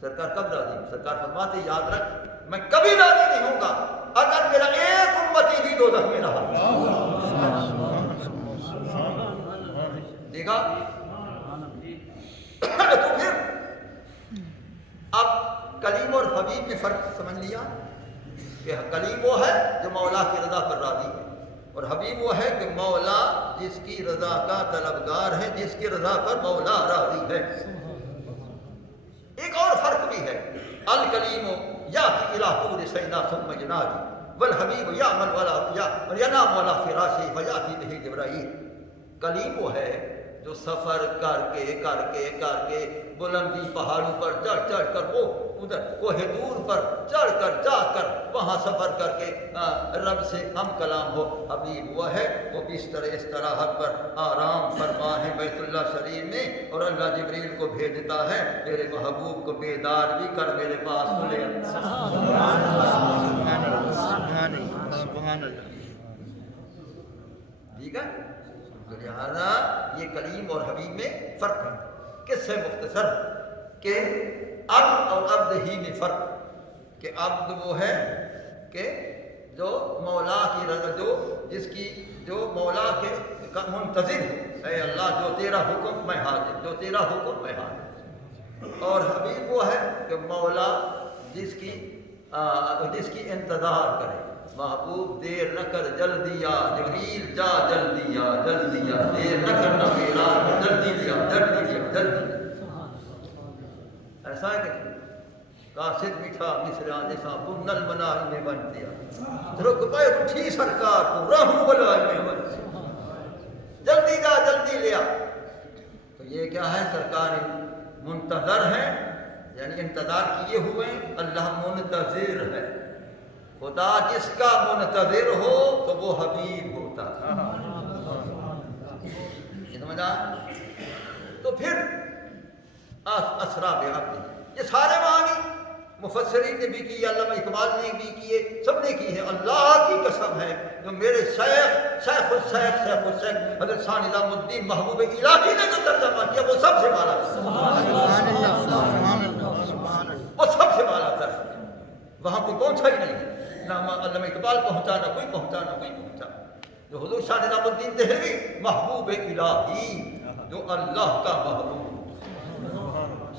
سرکار کب راضی ہوں؟ سرکار فرماتے یاد رکھ میں کبھی راضی نہیں ہوں گا اگر میرا ایک امتی بھی دوزخ میں رہا۔ دیکھا تو پھر اب کلیم اور حبیب میں فرق سمجھ لیا کہ کلیم وہ ہے جو مولا کی رضا پر راضی ہے، اور حبیب وہ ہے کہ مولا جس کی رضا کا طلبگار ہے، جس کی رضا پر مولا راضی ہے۔ ایک اور فرق بھی ہے، الکلیم یاتی الی طور سینا ثم ینادی والحبیب یعمل ولا ینام ولا فراشی فیاتی بہ جبرائیل۔ کلیم وہ ہے جو سفر کر کے بلندی پہاڑوں پر چڑھ کر وہ ادھر کوہ طور پر چڑھ کر جا کر وہاں سفر کر کے رب سے ہم کلام ہو۔ حبیب وہ ہے وہ بستر استراحت پر آرام فرما ہے بیت اللہ شریف میں، اور اللہ جبریل کو بھیجتا ہے میرے محبوب کو بیدار بھی کر میرے پاس تو لے آ۔ سبحان اللہ ٹھیک ہے، لہذا یہ کلیم اور حبیب میں فرق ہے۔ کس سے مختصر کہ عبد اور عبد ہی میں فرق، کہ عبد وہ ہے کہ جو مولا کی رضا، جو مولا کے منتظر ہے، اے اللہ جو تیرا حکم میں حاضر، جو تیرا حکم میں حاضر۔ اور حبیب وہ ہے کہ مولا جس کی انتظار کرے، محبوب دیر نہ کر جلدی آ، جبریل جا جلدی آ، دیر نہ کرنا میرا، جلدی آ۔ ایسا ہے کہ قاصد میٹھا مصرا نسا بنل منال میں بن دیا، رک پہ اٹھی سرکار کو رحم بلائے میں بن دیا، جلدی جا جلدی لیا۔ تو یہ کیا ہے؟ سرکار منتظر ہے، یعنی انتظار کیے ہوئے، اللہ منتظر ہے۔ خدا جس کا منتظر ہو تو وہ حبیب ہوتا ہے۔ یہ سمجھا؟ تو پھر اسرا بعبدہ، یہ سارے معنی مفسرین نے بھی کی، علامہ اقبال نے بھی کیے، سب نے کی ہے۔ اللہ کی قسم ہے جو میرے شیخ حضرت شاہ نظام الدین محبوب الہی نے جو ترجمہ کیا وہ سب سے بالا تر، وہ سب سے بالا تر، وہاں کوئی پہنچا ہی نہیں، نہ علامہ اقبال پہنچا، نہ کوئی پہنچا۔ جو حضور شاہ نظام الدین دہلوی محبوب الہی، جو اللہ کا محبوب،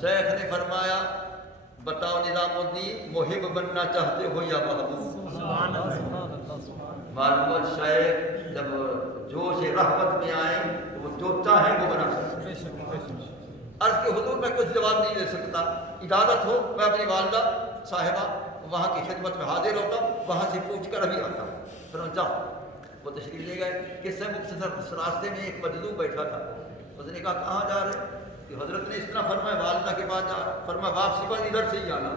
شیخ نے فرمایا بتاؤ نظام الدین محب بننا چاہتے ہو یا محبوب؟ معلوم شیخ جب جوش رحمت میں آئیں تو وہ جو چاہیں وہ بنا سکتے ہیں۔ عرض کے حضور میں کچھ جواب نہیں دے سکتا، اجازت ہو میں اپنی والدہ صاحبہ وہاں کی خدمت میں حاضر ہوتا ہوں، وہاں سے پوچھ کر ابھی آتا ہوں۔ پھر جاؤ، وہ تشریف لے گئے۔ کس سے مختصر اس راستے میں ایک مجذوب بیٹھا تھا، اس نے کہا کہاں جا رہے؟ کہ حضرت نے اس طرح فرمایا والدہ کے پاس جا رہا، فرمایا واپسی پر ادھر سے ہی آنا۔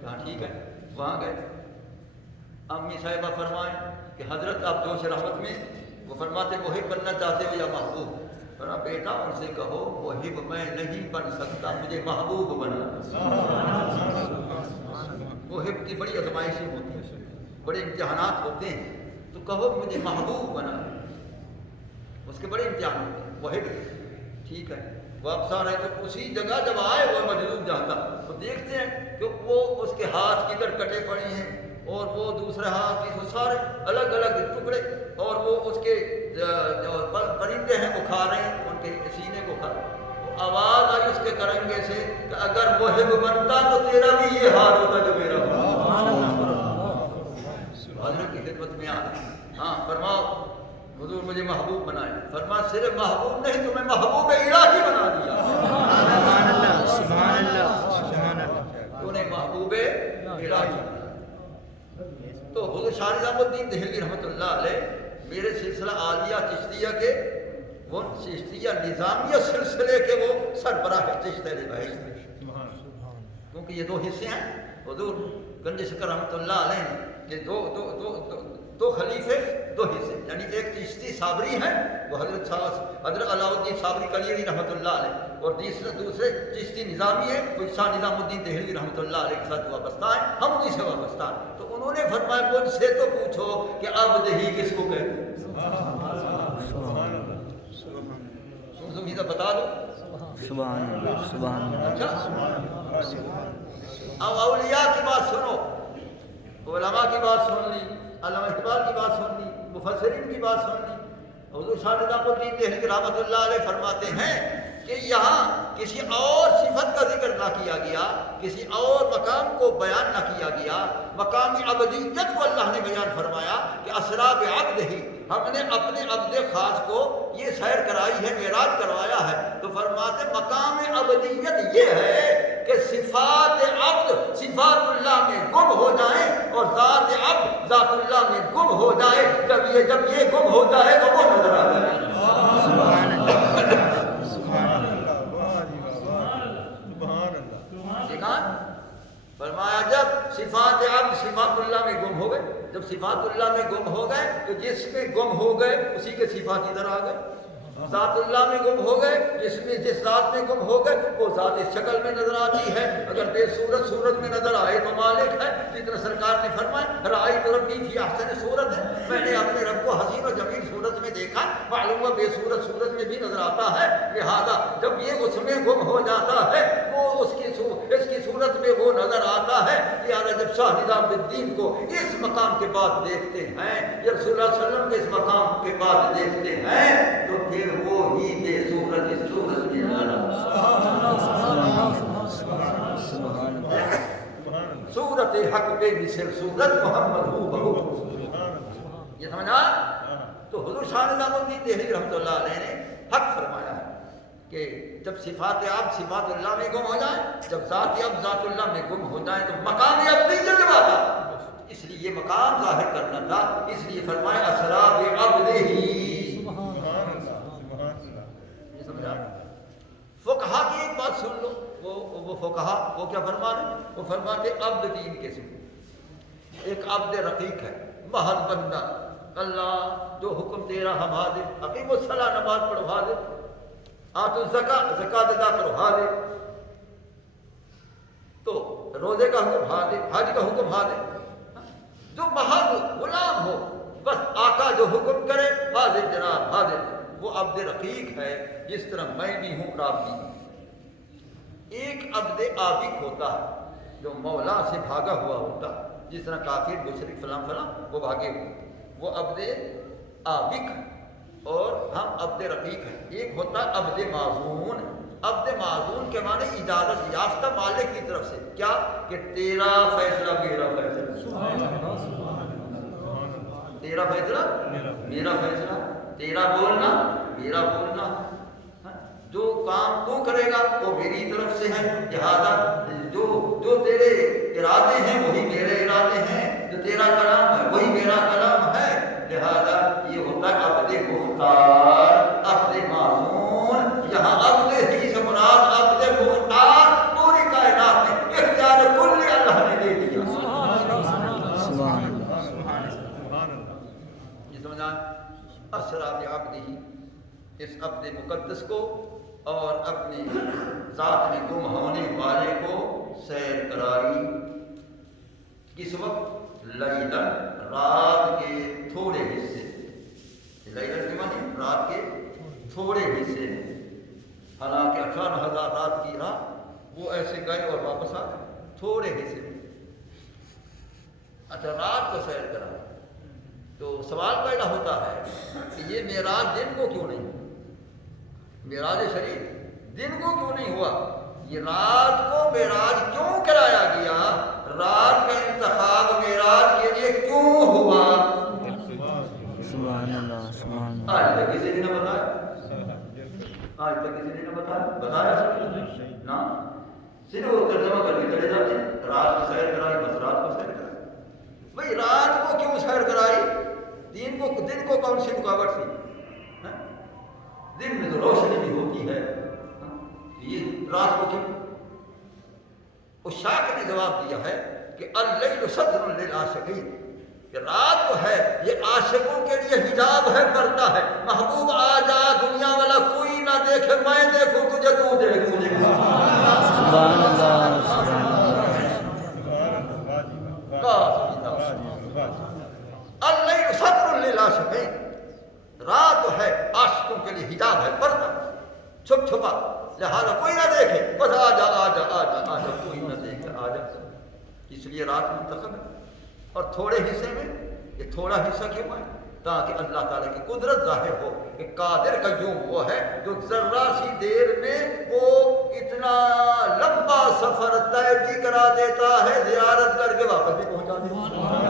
کہا ٹھیک ہے، وہاں گئے۔ امی صاحبہ فرمائیں کہ حضرت آپ جوش رحمت میں، وہ فرماتے محب بننا چاہتے ہو یا محبوب؟ فرمایا بیٹا ان سے کہو محب میں نہیں بن سکتا، مجھے محبوب بنا۔ محب کی بڑی آزمائشیں ہوتی ہیں، بڑے امتحانات ہوتے ہیں تو کہو مجھے محبوب بنا، اس کے بڑے امتحان ہوتے ہیں. واحد ٹھیک ہے واپس آ رہے تو اسی جگہ جب آئے وہ مجذوب جاتا تو دیکھتے ہیں کہ وہ اس کے ہاتھ کدھر کٹے پڑے ہیں اور وہ دوسرے ہاتھ کی سارے الگ الگ ٹکڑے اور وہ اس کے جو پرندے ہیں وہ کھا رہے ہیں ان کے سینے کو کھا رہے ہیں. آواز آئی اس کے کرنگے سے کہ اگر محب بنتا تو تیرا بھی یہ حال ہوتا جو میرا ہو. حضرت کی خدمت میں آ ہاں فرماؤ حضور مجھے محبوب بنائے. فرما صرف محبوب نہیں تمہیں محبوب الہی بنا دیا. سبحان اللہ سبحان اللہ سبحان اللہ. تو نے محبوب الہی بنا. تو حضور شاہ نظام الدین دہلوی رحمۃ اللہ علیہ میرے سلسلہ عالیہ چشتیہ کے وہ چشتیہ نظامیہ سلسلے کے وہ سربراہ چشتہ بہشت، کیونکہ یہ دو حصے ہیں. حضور گنج شکر رحمۃ اللہ علیہ نے کہ دو خلیفے دو حصے، یعنی ایک چشتی صابری ہیں وہ حضرت علاء الدین صابری کلیری رحمۃ اللہ علیہ، اور دوسرے چشتی نظامی ہے وہ شاہ نظام الدین دہلوی رحمۃ اللہ علیہ کے ساتھ وابستہ ہیں. ہم انہیں سے وابستہ ہیں. تو انہوں نے فرمایا مجھ سے تو پوچھو کہ اب دہی کس کو کہتے ہیں. تم بتا دو. سبحان اللہ سبحان اللہ. اب اولیاء کی بات سنو، علماء کی بات سن لی، علامہ اقبال کی بات سن لی، مفسرین کی بات سن لی. حضور شاہ نظام الدین دہلوی رحمۃ اللہ علیہ فرماتے ہیں کہ یہاں کسی اور صفت کا ذکر نہ کیا گیا، کسی اور مقام کو بیان نہ کیا گیا. مقام عبدیت کو اللہ نے بیان فرمایا کہ اسریٰ بعبدہ، ہم نے اپنے عبد خاص کو یہ سیر کرائی ہے، معراج کروایا ہے. تو فرماتے مقام عبدیت یہ ہے کہ صفات عبد صفات اللہ میں گم ہو جائیں اور ذات عبد ذات اللہ میں گم ہو جائے. جب یہ گم ہو جائے تو وہ نظر آ جائے. سبحان اللہ فرمایا جب صفات عبد صفات اللہ میں گم ہو گئے، جب صفات اللہ میں گم ہو گئے تو جس میں گم ہو گئے اسی کے صفات ادھر آ گئے. ذات اللہ میں گم ہو گئے، جس ذات میں گم ہو گئے وہ ذات اس شکل میں نظر آتی ہے. اگر بے صورت میں نظر آئے تو مالک ہے. جتنا سرکار نے فرمایا رأیت ربی فی احسن صورت ہے، میں نے اپنے رب کو حسین و جمیل صورت میں دیکھا. معلوم ہے بے صورت میں بھی نظر آتا ہے. لہذا جب یہ اس میں گم ہو جاتا ہے وہ اس کی صورت میں وہ نظر آتا ہے. لہذا جب شاہ نظام الدین کو اس مقام کے بعد دیکھتے ہیں یا رسول اللہ صلی اللہ علیہ وسلم کے اس مقام کے بعد دیکھتے ہیں تو پھر وہ ہی بے صورت اس صورت میں صورت حق بے مثل صورت محمد ہو بہو. یہ سمجھا؟ تو حضور شاہ نظام الدین دہلوی رحمۃ اللہ علیہ نے حق فرمایا ہے کہ جب صفات عبد صفات اللہ میں گم ہو جائیں، جب ذات عبد ذات اللہ میں گم ہو جائیں تو مقام عبدیت جب آتا. اس لیے یہ مقام ظاہر کرنا تھا، اس لیے فرمایا اسریٰ بعبدہ. فقہا کی ایک بات سن لو. وہ فقہا وہ کیا فرما رہے ہیں؟ وہ فرماتے عبد تین قسم. ایک عبد رقیق ہے، محض بندہ، اللہ جو حکم تیرا ہم حاضر، اقیم الصلاۃ نماز پڑھو حاضر، آتوا الزکاۃ زکات ادا کرو حاضر، تو روزے کا حکم حاضر، حج کا حکم حاضر. جو محض غلام ہو، بس آقا جو حکم کرے حاضر جناب حاضر، وہ عبد رقیق ہے. جس طرح میں بھی ہوں اور آپ بھی ہوں. ایک عبد عابق ہوتا ہے جو مولا سے بھاگا ہوا ہوتا ہے، جس طرح کافر مشرک فلاں فلاں وہ بھاگے ہوئے، وہ عبد عابق ہے. اور ہم عبد رقیق ہیں. ایک ہوتا ہے عبد معزون. عبد معزون کے معنی اجازت یافتہ مالک کی طرف سے، کیا کہ تیرا فیصلہ میرا فیصلہ، تیرا فیصلہ میرا فیصلہ، تیرا بولنا میرا بولنا، جو کام تو کرے گا وہ میری طرف سے ہے. لہذا جو تیرے ارادے ہیں وہی میرے ارادے ہیں، جو تیرا کلام ہے وہی میرا کلام ہے. لہذا یہ ہوتا ہے عبد مختار، عبد معزون. یہاں عبد ہی سے مراد عبد مختار پوری کائنات میں اختیار کل اللہ نے دے دیا. سبحان اللہ سبحان اللہ. یہ سمجھا؟ اسریٰ بعبدہ، اس عبد مقدس کو اور اپنے ذات میں گم ہونے والے کو سیر کرائی. کس وقت؟ لیلا رات کے تھوڑے حصے، لیلا کے معنی رات کے تھوڑے حصے ہیں، حالانکہ 18,000 رات کی رات وہ ایسے گئے اور واپس آ گئے تھوڑے حصے میں۔ اچھا رات کو سیر کرا تو سوال پیدا ہوتا ہے کہ یہ معراج دن کو کیوں نہیں ہوا؟ معراج شریف دن کو کیوں نہیں ہوا؟ یہ رات کو معراج کیوں کرایا گیا؟ رات کا انتخاب معراج کے لیے کیوں ہوا؟ سبحان اللہ سبحان اللہ۔ آج تک کسی نے نہ بتایا، آج تک کسی نے نہ بتایا نا، صرف وہ ترجمہ کر کے چلے جاتے ہیں، رات کو سیر کرائی، بس رات کو سیر کرائی۔ بھائی رات کو کیوں سیر کرائی؟ دن کو کون سی رکاوٹ تھی؟ دن میں تو روشنی بھی ہوتی ہے، یہ رات کو کیوں؟ اس شاک نے جواب دیا ہے کہ اللیل ستر للعاشقین، کہ رات تو ہے یہ عاشقوں کے لیے حجاب ہے، پردہ ہے۔ محبوب آ جا دنیا والا کوئی نہ دیکھے، میں دیکھوں تجھے، تو دیکھ مجھے۔ سبحان اللہ سبحان اللیل ستر للعاشقین، رات تو ہے عاشقوں کے لیے حجاب ہے، پردہ، چھپ چھپا، لہذا کوئی نہ دیکھے، بس آ جا آ جا آ جا آ جا، کوئی نہ دیکھے، آ جا۔ اس لیے رات منتخب ہے۔ اور تھوڑے حصے میں یہ تھوڑا حصہ کیوں ہے؟ تاکہ اللہ تعالیٰ کی قدرت ظاہر ہو کہ قادر قیوم وہ ہے جو ذرہ سی دیر میں وہ اتنا لمبا سفر طے بھی کرا دیتا ہے، زیارت کر کے واپس بھی پہنچا دیتا ہے۔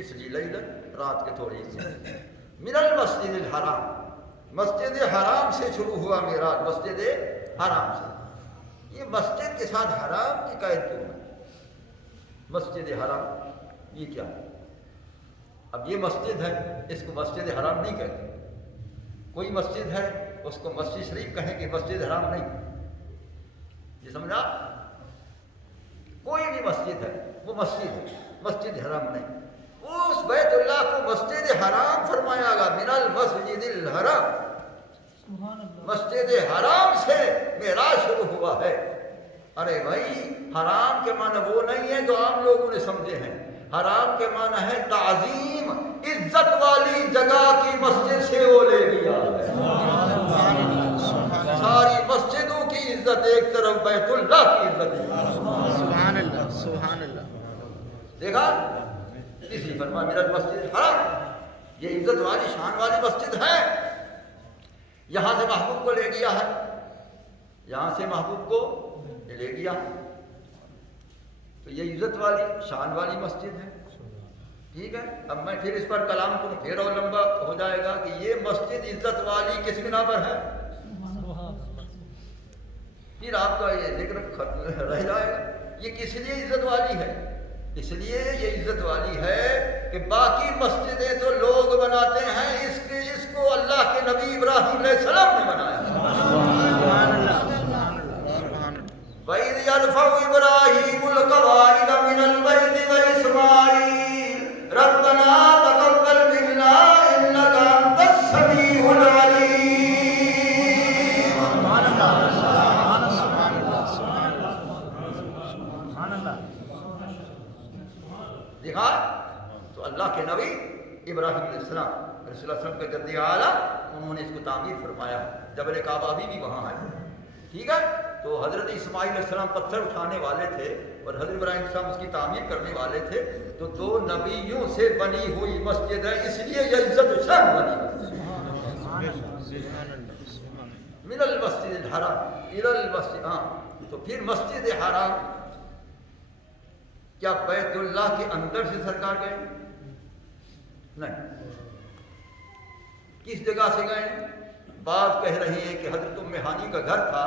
اس لیے لیلت رات کے تھوڑے حصے۔ من المسجد الحرام، مسجد حرام سے شروع ہوا معراج، مسجد حرام سے۔ یہ مسجد کے ساتھ حرام کی قید کیوں ہے؟ مسجد حرام یہ کیا ہے؟ اب یہ مسجد ہے، اس کو مسجد حرام نہیں کہتے۔ کوئی مسجد ہے اس کو مسجد شریف کہیں گے، مسجد حرام نہیں۔ یہ سمجھا؟ کوئی بھی مسجد ہے وہ مسجد ہے، مسجد حرام نہیں۔ اس بیت اللہ کو مسجد حرام فرمایا گا، من المسجد الحرام، مسجد حرام سے معراج شروع ہوا ہے۔ ارے بھائی حرام کے معنی وہ نہیں ہے جو عام لوگوں نے سمجھے ہیں، حرام کے معنی ہے تعظیم، عزت والی جگہ کی مسجد سے وہ لے لیا ہے۔ ساری مسجدوں کی عزت ایک طرف، بیت اللہ کی عزت ایک طرف۔ سبحان اللہ سبحان اللہ۔ دیکھا اسی فرمایا میرا مسجد حرام، یہ عزت والی شان والی مسجد ہے۔ یہاں سے محبوب کو لے گیا ہے، یہاں سے محبوب کو لے گیا، تو یہ عزت والی شان والی مسجد ہے۔ ٹھیک ہے، اب میں پھر اس پر کلام کروں، پھر اور لمبا ہو جائے گا کہ یہ مسجد عزت والی کس بنا پر ہے، پھر آپ کا یہ ذکر ختم رہ جائے گا۔ یہ کس لیے عزت والی ہے؟ اس لیے یہ عزت والی ہے کہ باقی مسجدیں تو لوگ بناتے ہیں، اس کو اللہ کے نبی ابراہیم علیہ السلام نے بنایا۔ وَإِذْ يَرْفَعُ إِبْرَاهِيمُ الْقَوَاعِدَ مِنَ الْبَيْتِ وَإِسْمَاعِيلُ رَبَّنَا تَقَبَّلْ مِنَّا إِنَّكَ أَنْتَ السَّمِيعُ الْعَلِيمُ۔ دیکھا تو اللہ کے نبی ابراہیم علیہ السلام رسول اللہ علیہ وسلم کے جد اعلیٰ، انہوں نے اس کو تعمیر فرمایا، جبل کعبہ بھی وہاں ہے۔ ٹھیک ہے، تو حضرت اسماعیل علیہ السلام پتھر اٹھانے والے تھے اور حضرت ابراہیم علیہ السلام اس کی تعمیر کرنے والے تھے، تو دو نبیوں سے بنی ہوئی مسجد ہے، اس لیے یہ عزت و شان بنی مسجد۔ من المسجد الحرام الى المسجد، تو پھر مسجد حرام کیا بیت اللہ کے اندر سے سرکار گئے؟ نہیں، کس جگہ سے گئے؟ بعض کہہ رہے ہیں کہ حضرت ام ہانی کا گھر تھا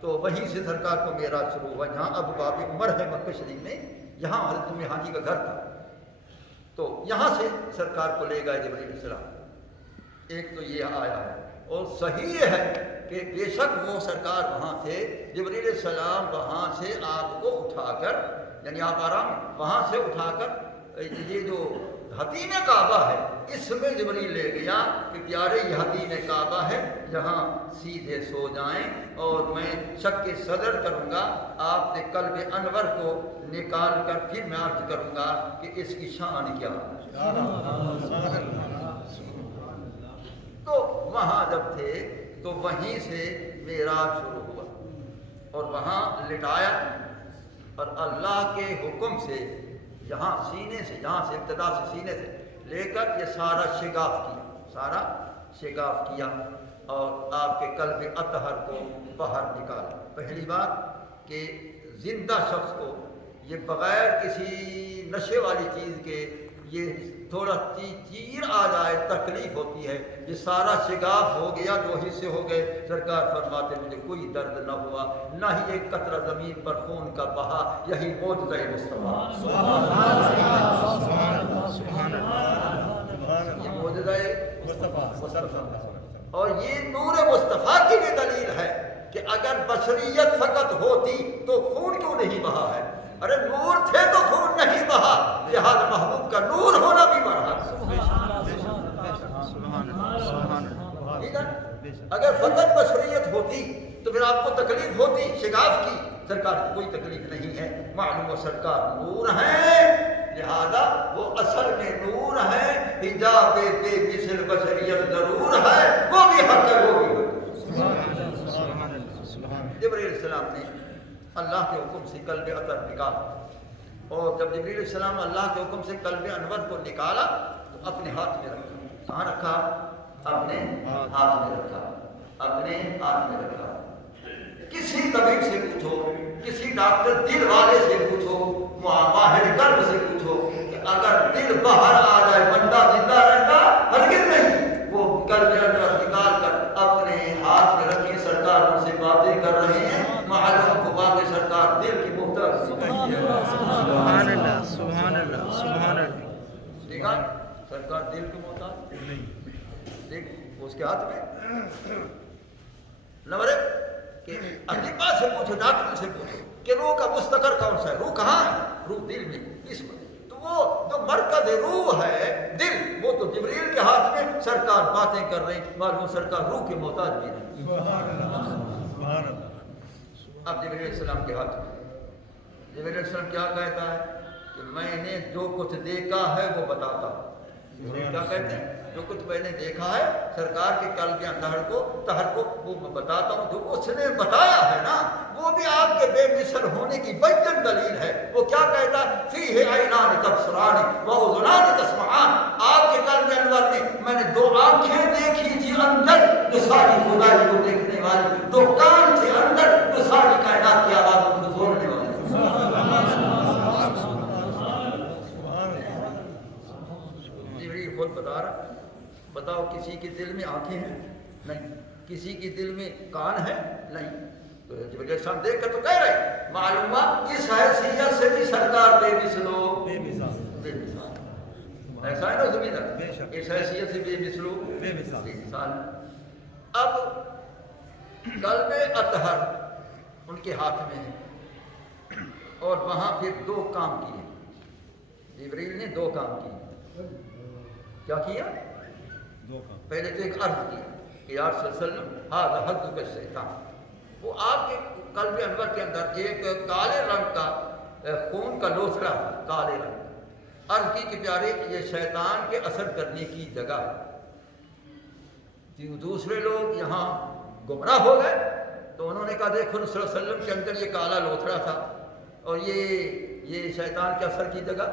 تو وہیں سے سرکار کو معراج شروع ہوا، جہاں اب باب عمر ہے مکہ شریف میں، یہاں حضرت ام ہانی کا گھر تھا، تو یہاں سے سرکار کو لے گئے جبرائیل علیہ السلام۔ ایک تو یہ آیا ہے، اور صحیح یہ ہے کہ بے شک وہ سرکار وہاں تھے، جبرائیل علیہ السلام وہاں سے آپ کو اٹھا کر، یعنی آپ آرام وہاں سے اٹھا کر یہ جو حتیم کعبہ ہے، اس میں جبریل لے گیا کہ پیارے یہ حتیم کعبہ ہے، یہاں سیدھے سو جائیں اور میں شق صدر کروں گا، آپ سے قلب انور کو نکال کر پھر میں عرض کروں گا کہ اس کی شان کیا ہے۔ تو وہاں جب تھے تو وہیں سے معراج شروع ہوا اور وہاں لٹایا اور اللہ کے حکم سے یہاں سینے سے، یہاں سے ابتدا سے سینے سے لے کر یہ سارا شگاف کیا اور آپ کے قلب اطہر کو باہر نکالا۔ پہلی بات کہ زندہ شخص کو یہ بغیر کسی نشے والی چیز کے یہ تھوڑا چیر آ جائے تکلیف ہوتی ہے، یہ سارا شگاف ہو گیا، دو حصے ہو گئے۔ سرکار فرماتے مجھے کوئی درد نہ ہوا، نہ ہی ایک قطرہ زمین پر خون کا بہا، یہی معجزہ مصطفیٰ، یہ معجزہ مصطفیٰ اور یہ نور مصطفیٰ کی بھی دلیل ہے کہ اگر بشریت فقط ہوتی تو خون کیوں نہیں بہا ہے؟ ارے نور تھے تو خون نہیں بہا، لہذا محبوب کا نور ہونا بھی بڑھا۔ ٹھیک ہے، اگر فقط بشریت ہوتی تو پھر آپ کو تکلیف ہوتی شگاف کی، سرکار کو کوئی تکلیف نہیں ہے، معلوم و سرکار نور ہے، لہذا وہ اصل میں نور ہے، حجاب بے مثل بشریت ضرور ہے، وہ بھی حق ہے، وہ بھی حق ہے۔ جبرائیل علیہ السلام نے اللہ کے حکم سے قلب اطہر نکالا، اور جب جبرائیل علیہ السلام اللہ کے حکم سے قلب انور کو نکالا تو اپنے ہاتھ میں رکھا۔ کہاں رکھا؟ اپنے ہاتھ میں رکھا، اپنے ہاتھ میں رکھا۔ کسی طبیب سے پوچھو، کسی ڈاکٹر دل والے سے پوچھو، ماہر قلب سے پوچھو کہ اگر دل باہر آ جائے بندہ زندہ رہتا؟ ہرگز نہیں۔ وہ قلب انور نکال کر اپنے ہاتھ میں رکھے، سرکار ان سے باتیں کر رہے ہیں، معلوم کو باقی سرکار دل کی محتاج۔ سبحان اللہ، سبحان اللہ، سبحان اللہ۔ دیکھا سرکار دل کی محتاج نہیں، دیکھ اس کے ہاتھ میں نمبر ایک کہ اطباء سے پوچھو، ڈاکٹر سے پوچھو کہ روح کا مستقر کون سا ہے، روح کہاں ہے؟ روح دل میں، اس میں۔ تو وہ جو مرکز روح ہے دل، وہ تو جبریل کے ہاتھ میں، سرکار باتیں کر رہے ہیں، معلوم سرکار روح کے محتاج بھی نہیں۔ اب جبریل علیہ السلام کے ہاتھ میں، جبریل علیہ السلام کیا کہتا ہے کہ میں نے جو کچھ دیکھا ہے وہ بتاتا ہوں۔ کیا کہتے ہیں؟ جو کچھ میں نے دیکھا ہے سرکار کے قلب طہر کو وہ میں بتاتا ہوں۔ جو اس نے بتایا ہے نا وہ بھی آپ کے بے مثل ہونے کی بیان دلیل ہے۔ وہ کیا کہتا ہے؟ فیہ عینان تبصران و اذنان تسمعان۔ آپ کے قلب انور میں نے دو آنکھیں دیکھی تھی اندر جو ساری خدائی کو دیکھنے والی، دو کان تھے اندر جو ساری کائنات کی آوازوں کو سننے والے۔ جبریل خود بتا رہا، بتاؤ کسی کے دل میں آنکھیں ہیں؟ نہیں۔ کسی کے دل میں کان ہے؟ نہیں۔ تو جبریل السلام دیکھ کر تو کہہ رہے معلومہ اس حیثیت سے بھی سرکار بے مثلو بے مثال، ایسا ہے نا زمین، اس حیثیت سے بے مثلو بے مثال۔ اب قلب اطہر ان کے ہاتھ میں ہے اور وہاں پھر دو کام کیے، جبریل نے دو کام کیے۔ کیا کیا؟ پہلے تو ایک عرض کیا کہ یا رسول اللہ صلی اللہ علیہ وسلم ھذا حظک الشیطان۔ وہ آپ کے قلب انور کے اندر ایک کالے رنگ کا خون کا لوثڑا تھا، کالے رنگ کا۔ عرض کی کہ پیارے یہ شیطان کے اثر کرنے کی جگہ ہے۔ دوسرے لوگ یہاں گمراہ ہو گئے تو انہوں نے کہا دیکھو صلی اللہ علیہ وسلم کے اندر یہ کالا لوتھڑا تھا اور یہ شیطان کے اثر کی جگہ۔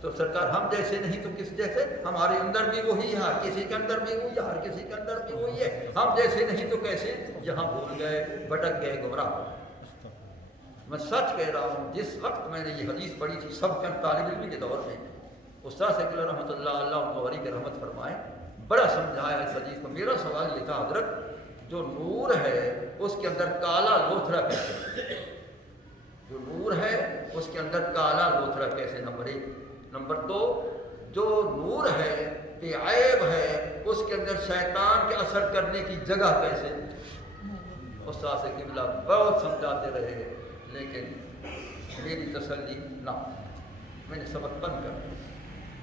تو سرکار ہم جیسے نہیں تو کس جیسے؟ ہمارے اندر بھی وہی ہے، ہر کسی کے اندر بھی وہی ہے، ہر کسی کے اندر بھی وہی ہے۔ ہم جیسے نہیں تو کیسے؟ یہاں بھول گئے، بھٹک گئے، گمراہ ہو گئے۔ میں سچ کہہ رہا ہوں، جس وقت میں نے یہ حدیث پڑھی تھی سب چند طالب علم کے دور میں، استاد سیکولر رحمۃ اللہ علیہ کے رحمت فرمائے، بڑا سمجھایا اس حدیث کو۔ میرا سوال یہ تھا حضرت جو نور ہے اس کے اندر کالا لوتھڑا کیسے؟ جو نور ہے اس کے اندر کالا لوتھڑا کیسے؟ نمبر ایک۔ نمبر دو، جو نور ہے بے عیب ہے اس کے اندر شیطان کے اثر کرنے کی جگہ کیسے؟ استاد سے قبلہ بہت سمجھاتے رہے لیکن میری تسلی نہ، میں نے سبق بند کر دیا۔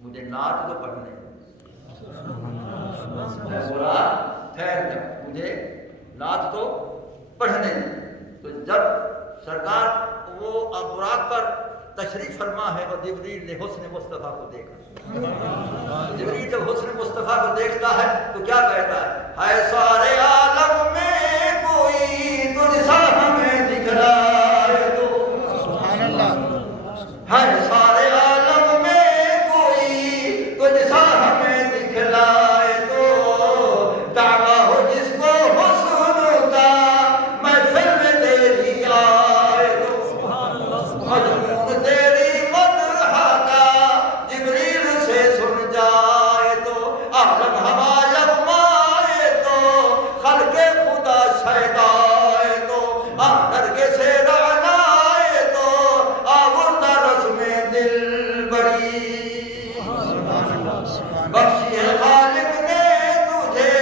مجھے نعت تو پڑھنے میں بولا ٹھہر جا مجھے نعت تو پڑھنے دیں۔ تو جب سرکار وہ ابراق پر تشریف فرما ہے اور جبریل نے حسن مصطفیٰ کو دیکھا، جبریل جب حسن مصطفیٰ کو دیکھتا ہے تو کیا کہتا ہے سارے عالم میں کوئی تجھ سا ہمیں دکھلائے تو، سبحان اللہ، ہے سارے عالم میں کوئی تجھ سا ہمیں دکھلائے تو، دعویٰ ہو جس کو حسن کا محفل میں تیری آئے تو، مجنون تیری مدح کا جبریل سے سن جائے تو، عالم ہوا یغمائے تو، خلق خدا شیدائے تو، نرگے سے رعنائے تو، آوردہ رسم دل بری، بخشی ہے خالق نے تجھے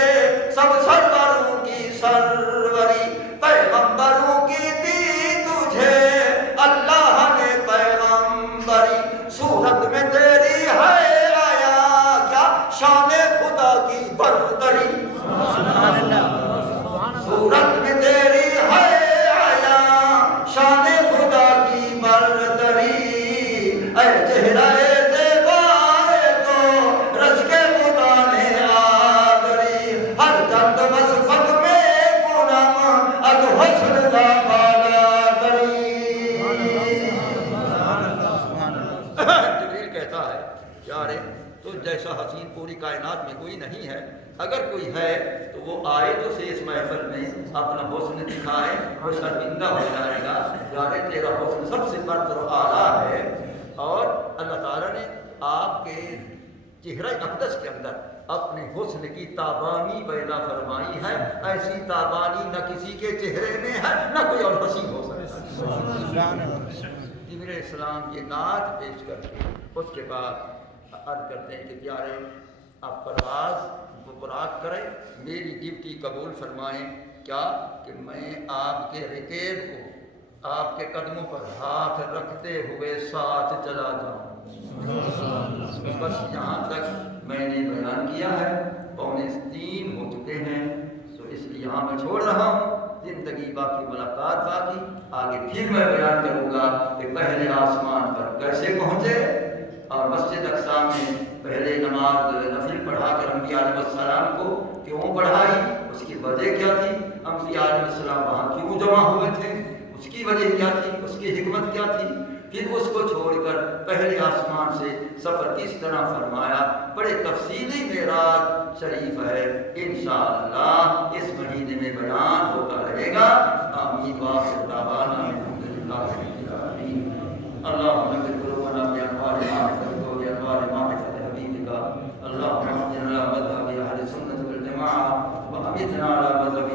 سب سروروں کی سروری، پیغمبروں کی دی تجھے اللہ نے پیغمبری، صورت میں تیری ہے آیا کیا شان خدا کی برتری، سبحان اللہ، صورت میں تیری ہے آیا شان خدا کی برتری، اے چہرہ زیبائے تو رشک خدا نے آگری، ہر چند مصفت میں پونم از حسن کا بالا کری۔ جبریل کہتا ہے یارے تو جیسا حسین پوری کائنات میں کوئی نہیں ہے، اگر کوئی ہے تو وہ آئے تو سے اس محفل میں اپنا حسن دکھائے، وہ شرمندہ ہو جائے گا، یارے تیرا حسن سب سے برتر و اعلیٰ ہے، اور اللہ تعالیٰ نے آپ کے چہرہ اقدس کے اندر اپنے حسن کی تابانی پیدا فرمائی ہے، ایسی تابانی نہ کسی کے چہرے میں ہے نہ کوئی اور حسین ہو سکتا ہے۔ جبریل السلام یہ نعت پیش کر کے اس کے بعد عرض کرتے ہیں کہ پیارے آپ پرواز براق کریں، میری ڈیوٹی قبول فرمائیں، کیا کہ میں آپ کے رکیب کو آپ کے قدموں پر ہاتھ رکھتے ہوئے ساتھ چلا جاؤں، بس یہاں تک میں نے بیان کیا ہے، 2:45 ہو چکے ہیں، تو اس لیے یہاں میں چھوڑ رہا ہوں، زندگی باقی ملاقات باقی، آگے پھر میں بیان کروں گا کہ پہلے آسمان پر کیسے پہنچے، اور مسجد اقصی میں پہلے نماز نفل پڑھا کر انبیاء علیہ السلام کو کیوں پڑھائی، اس کی وجہ کیا تھی، انبیاء علیہ السلام وہاں کیوں جمع ہوئے تھے، اس کی وجہ کیا تھی، اس کی حکمت کیا تھی، پھر اس کو چھوڑ کر پہلے آسمان سے سفر کس طرح فرمایا، بڑے تفصیلی معراج شریف ہے، انشاءاللہ اس مہینے میں بیان ہوتا رہے گا۔ آمین وآخر دعوانا الحمدللہ رب العالمین۔ اللہم نور قلوبنا بانوار معرفتک وبانوار معرفت حبیبک، اللہم اهدنا الی مذہب اہل سنت والجماعہ وامتنا علی مذہب